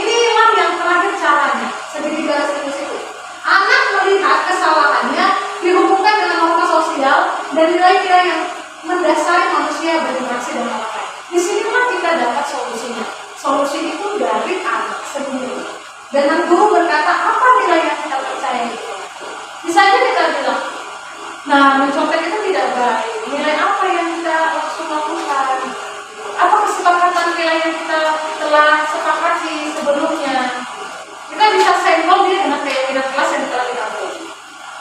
Inilah yang terakhir caranya. Segitiga itu. Anak melihat kesalahannya dihubungkan dengan norma sosial dan nilai-nilai yang mendasari manusia berinteraksi dengan orang lain. Disinilah kita dapat solusinya. Solusi itu dari anak sendiri. Dengan guru berkata, apa nilai yang kita percaya itu? Bisa aja kita bilang, nah, mencontek itu tidak baik. Nilai apa yang kita langsung lakukan? Apa kesepakatan nilai yang kita telah sepakati sebelumnya? Kita bisa sampel dia dengan keyakinan kelas yang telah diatur.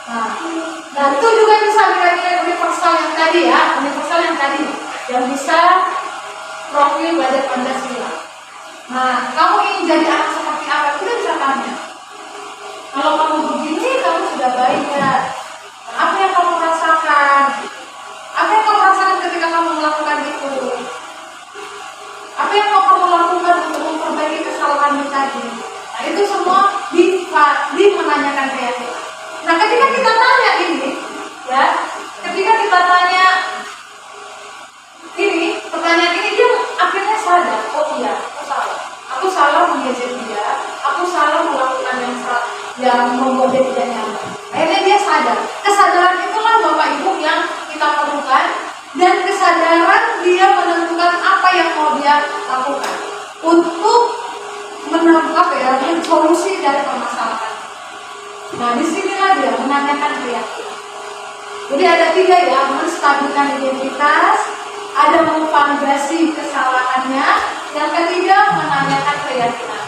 Nah, itu juga bisa nilai-nilai universal yang tadi ya, universal yang tadi, yang bisa profil belajar Pancasila. Nah, kamu ingin jadi anak seperti apa? Kita bisa tanya. Kalau kamu begini, kamu sudah baik ya. Apa yang kamu rasakan? Apa yang kamu rasakan ketika kamu melakukan itu? Apa yang kamu lakukan untuk memperbaiki kesalahan tadi? Nah, itu semua di menanyakan keyakinan. Nah, ketika kita tanya ini, ya, ketika kita tanya ini, pertanyaan ini, dia akhirnya sadar, oh iya, aku salah mengejek dia, aku salah melakukan yang membuat dia tidak nyaman. Akhirnya dia sadar. Kesadaran itulah Bapak Ibu yang kita perlukan, dan kesadaran dia menentukan apa yang mau dia lakukan untuk menemukan solusi dari permasalahan. Nah, disinilah dia menanyakan keyakinan. Jadi ada 3 ya, menstabilkan identitas, ada memvalidasi kesalahannya, yang ketiga menanyakan keyakinan.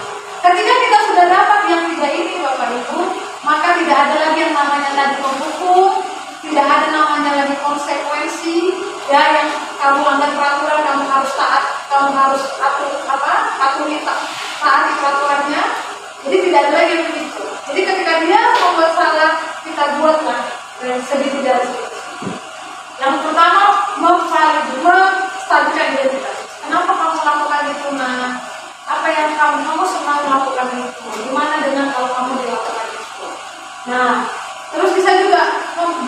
Ketika kita sudah dapat yang 3 ini Bapak Ibu, maka tidak ada lagi yang namanya tadi penghukum, tidak ada namanya lagi konsekuensi, ya, yang kamu langgar peraturan kamu harus taat, kamu harus taati peraturannya. Jadi tidak ada lagi yang begitu. Jadi ketika dia membuat salah, kita buatlah segitiga. Yang pertama, menstabilkan identitas. Kenapa kamu lakukan itu, Nah? Apa yang kamu senang melakukan itu? Gimana dengan kalau kamu dilakukan itu? Nah, terus bisa juga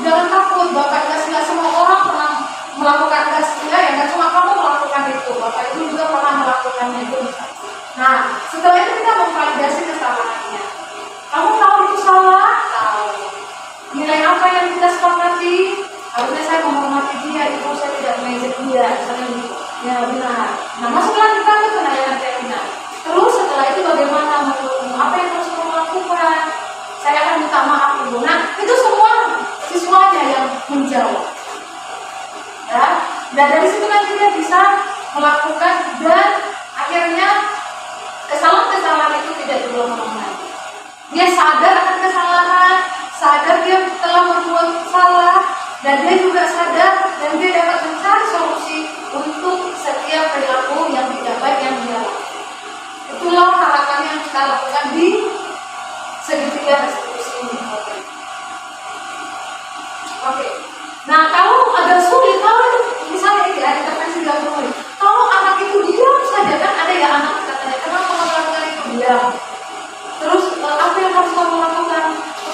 jangan takut, Bapak nggak semua orang pernah melakukan ya, nggak cuma kamu melakukan itu, Bapak Ibu juga pernah melakukannya itu. Nah, setelah itu kita memvalidasi kesalahannya. Kamu tahu itu salah? Tahu. Nilai apa yang kita sepakati? Harusnya saya menghormati dia, itu saya tidak mengejek dia, misalnya gitu. Ya benar. Nah, masuklah kita ke penilaian keyakinan. Terus setelah itu bagaimana menurutmu? Apa yang harus kamu lakukan? Saya akan minta maaf Ibu. Nah, itu semua siswanya yang menjawab. Ya, dan dari situ nanti dia bisa melakukan, dan akhirnya kesalahan-kesalahan itu tidak diulang-ulang lagi. Dia sadar akan kesalahan, sadar dia telah berbuat salah, dan dia juga sadar dan dia dapat mencari solusi untuk setiap perilaku yang tidak baik yang dia lakukan. Itulah harapan yang kita lakukan di segitiga restitusi ini. Oke. Nah, kalau agak sulit, kalau itu misalnya ini ada intervensi dalam rumah, kalau anak itu diam saja, kan ada ya anak katanya, kenapa kamu melakukan itu diam? Terus apa yang harus kamu lakukan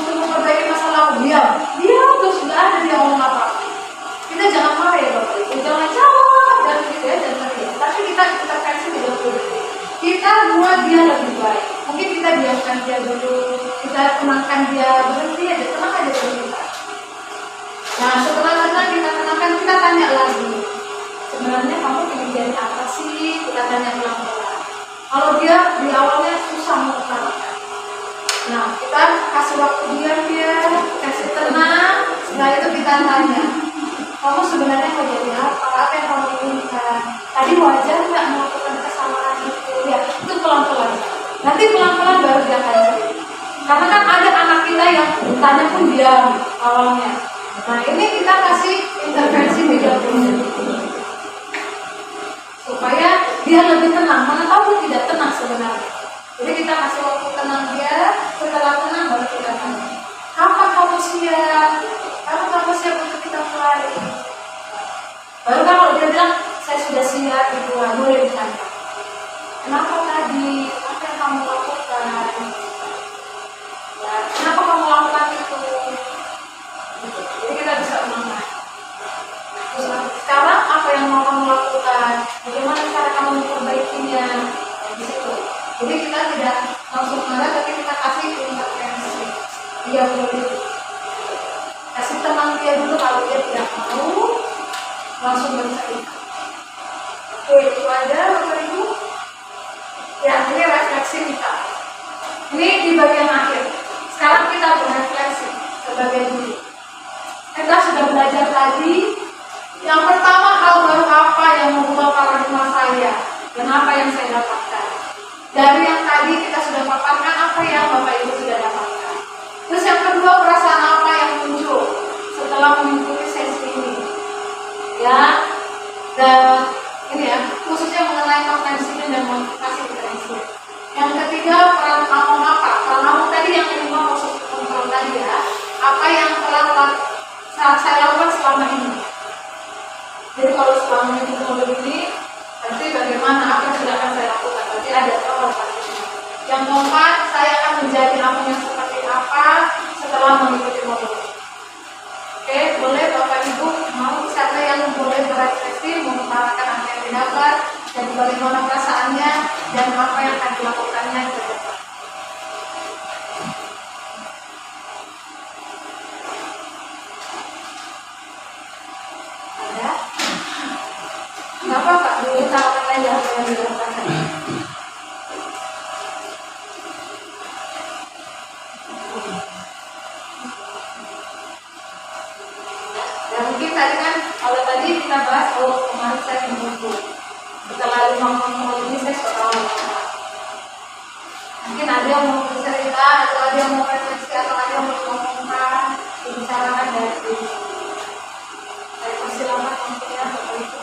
untuk memperbaiki masalah? Diam terus nggak ada dia ngomong apa. Kita jangan marah ya Bapak Ibu, jangan jawab dan gitu ya, dan kasih, kita tanya pelan-pelan. Kalau dia di awalnya susah mengutarakan, nah kita kasih waktu dia kasih tenang. Setelah itu kita tanya, kamu sebenarnya mau jadi apa yang kamu inginkan? Tadi wajar nggak melakukan kesalahan itu? Ya, itu pelan-pelan. Nanti pelan-pelan baru dia akan cerita. Karena kan ada anak kita yang tanya pun diam awalnya. Nah ini kita kasih intervensi media supaya dia lebih tenang. Mana tahu tidak tenang sebenarnya. Jadi kita kasih waktu tenang dia. Setelah tenang baru kita tanya, kapan kamu siap? Kamu siap untuk kita mulai? Baru kalau dia bilang saya sudah siap, ibu, boleh ditanya. Kenapa tadi? Apa yang kamu lakukan? Ya, kenapa kamu lakukan itu? Jadi kita bisa menang. Terus sekarang apa yang mau kamu lakukan? Bagaimana cara kamu memperbaikinya? Di situ. Jadi kita tidak langsung marah, tapi kita kasih intervensi. Dia boleh kasih tenang dia dulu. Kalau dia tidak mau, langsung bercerita. Oke, itu ada Bapak Ibu. Ya, ini refleksi kita. Ini di bagian akhir. Sekarang kita berefleksi sebagai diri. Kita sudah belajar tadi. Yang pertama, hal baru apa yang mengubah paradigma saya dan apa yang saya dapatkan. Dari yang tadi kita sudah paparkan apa yang Bapak Ibu sudah dapatkan. Terus yang kedua, perasaan apa yang muncul setelah mengikuti sesi ini. Ya, dan ini ya, khususnya mengenai makna disiplin dan motivasi diferensial. Yang ketiga, peran kamu apa? Peran kamu tadi yang kelima, proses kontrol tadi ya. Apa yang telah saya lakukan selama ini. Jadi kalau selama ini mau begini, nanti bagaimana apa yang sudah akan saya lakukan? Berarti ada peran tadi. Yang keempat, saya akan menjadi aku yang seperti apa setelah mengikuti modul. Oke, boleh Bapak Ibu mau siapa yang boleh berefleksi mengutarakan apa yang didapat dan bagaimana perasaannya dan apa yang akan dilakukannya ke depan. Ada? Nggak apa-apa, diutarakan aja apa yang dilakukan. Ya mungkin tadi kan, kalau tadi kita bahas, kemarin saya menunggu. Setelah 5 kontrol ini saya sudah tahu. Mungkin ada yang mau bercerita, atau ada yang mau refleksi, atau ada yang mau ngomongkan, dibicarakan dari diri. Saya persilakan mungkin ya, Bapak Ibu.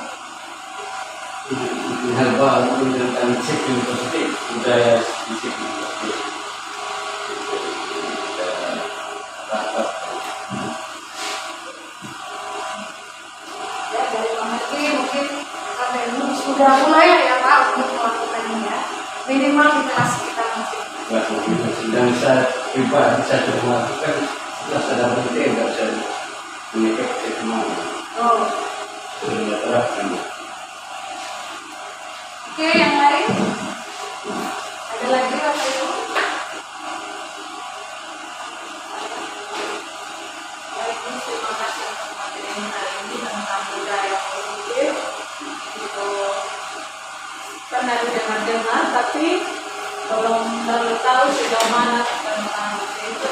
Hal baru tentang disiplin positif, budaya disiplin positif. Ya, dari pengerti mungkin Bapak Ibu sudah mulai ya Pak untuk melakukannya ya. Minimal di kelas kita masing-masing. Dan saya pribadi saya sudah melakukan setelah sadar penting nggak bisa mengikuti semua Oh. sudah terapkan. Oke, yang lain? Ada lagi Bapak Ibu? Baik, terima kasih untuk materi hari ini tentang budaya positif. Itu pernah dengar-dengar, tapi belum tahu sejauh mana tentang itu.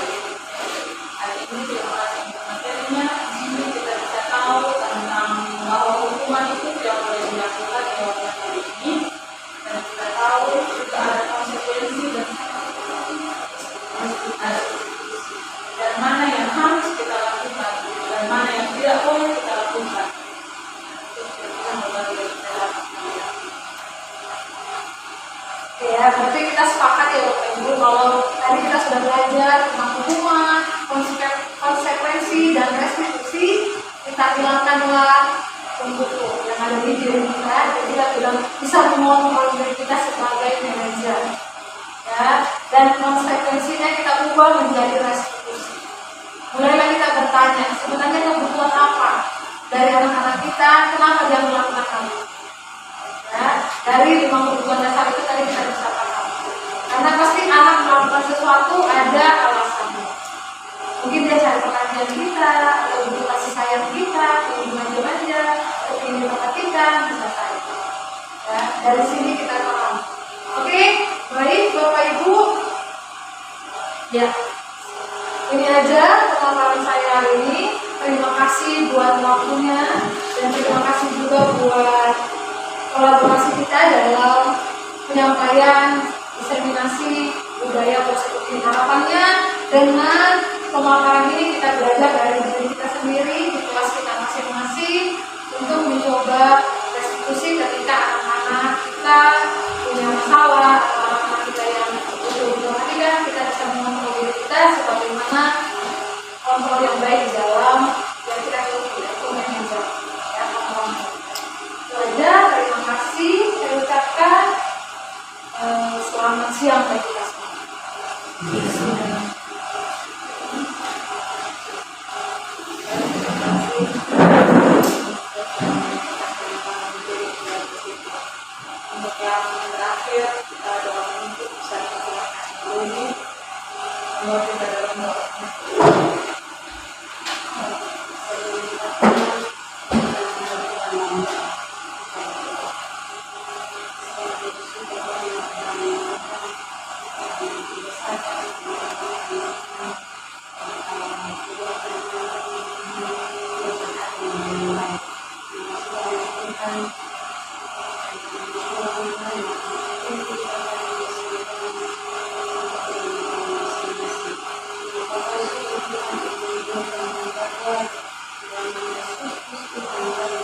Hari ini terima kasih untuk materinya. Di sini kita bisa tahu tentang bahwa hukuman itu tidak boleh dilakukan di waktu hari ini, dan kita tahu juga ada konsekuensi dan mana yang harus kita lakukan dan mana yang tidak boleh kita lakukan. Ya, berarti kita sepakat ya Bapak Ibu kalau tadi kita sudah belajar tentang hukuman, konsekuensi dan restitusi, kita hilangkanlah pembuku yang ada di diri kita, jadi kita bilang bisa mengontrol diri kita sebagai manajer. Ya, dan konsekuensinya kita ubah menjadi restitusi. Mulailah kita bertanya, sebenarnya kebutuhan apa dari anak-anak kita, kenapa dia melakukan hal itu? Ya, dari 5 kebutuhan dasar itu tadi kita bisa paham. Karena pasti anak melakukan sesuatu ada alasannya. Mungkin dia cari perhatian kita, atau butuh kasih sayang kita, atau dimanja-manja, atau ingin tempat kita, bisa saja. Ya, Ya, ini aja pemaparan saya hari ini. Terima kasih buat waktunya dan terima kasih juga buat kolaborasi kita dalam penyampaian diseminasi budaya positif. Harapannya dengan pemaparan ini kita belajar dari diri kita sendiri di kelas kita masing-masing untuk mencoba restitusi ketika anak-anak kita punya masalah atau anak-anak kita yang butuh perhatian, kita bisa mengontrol diri kita sebagaimana kontrol yang baik di dalam yang kita itu manajer ya kontrol. Itu aja, terima kasih saya ucapkan. Selamat siang bagi kita semua. Untuk yang terakhir kita doa untuk bisa dilakukan dulu ini. Semoga kita dalam doa. Thank you.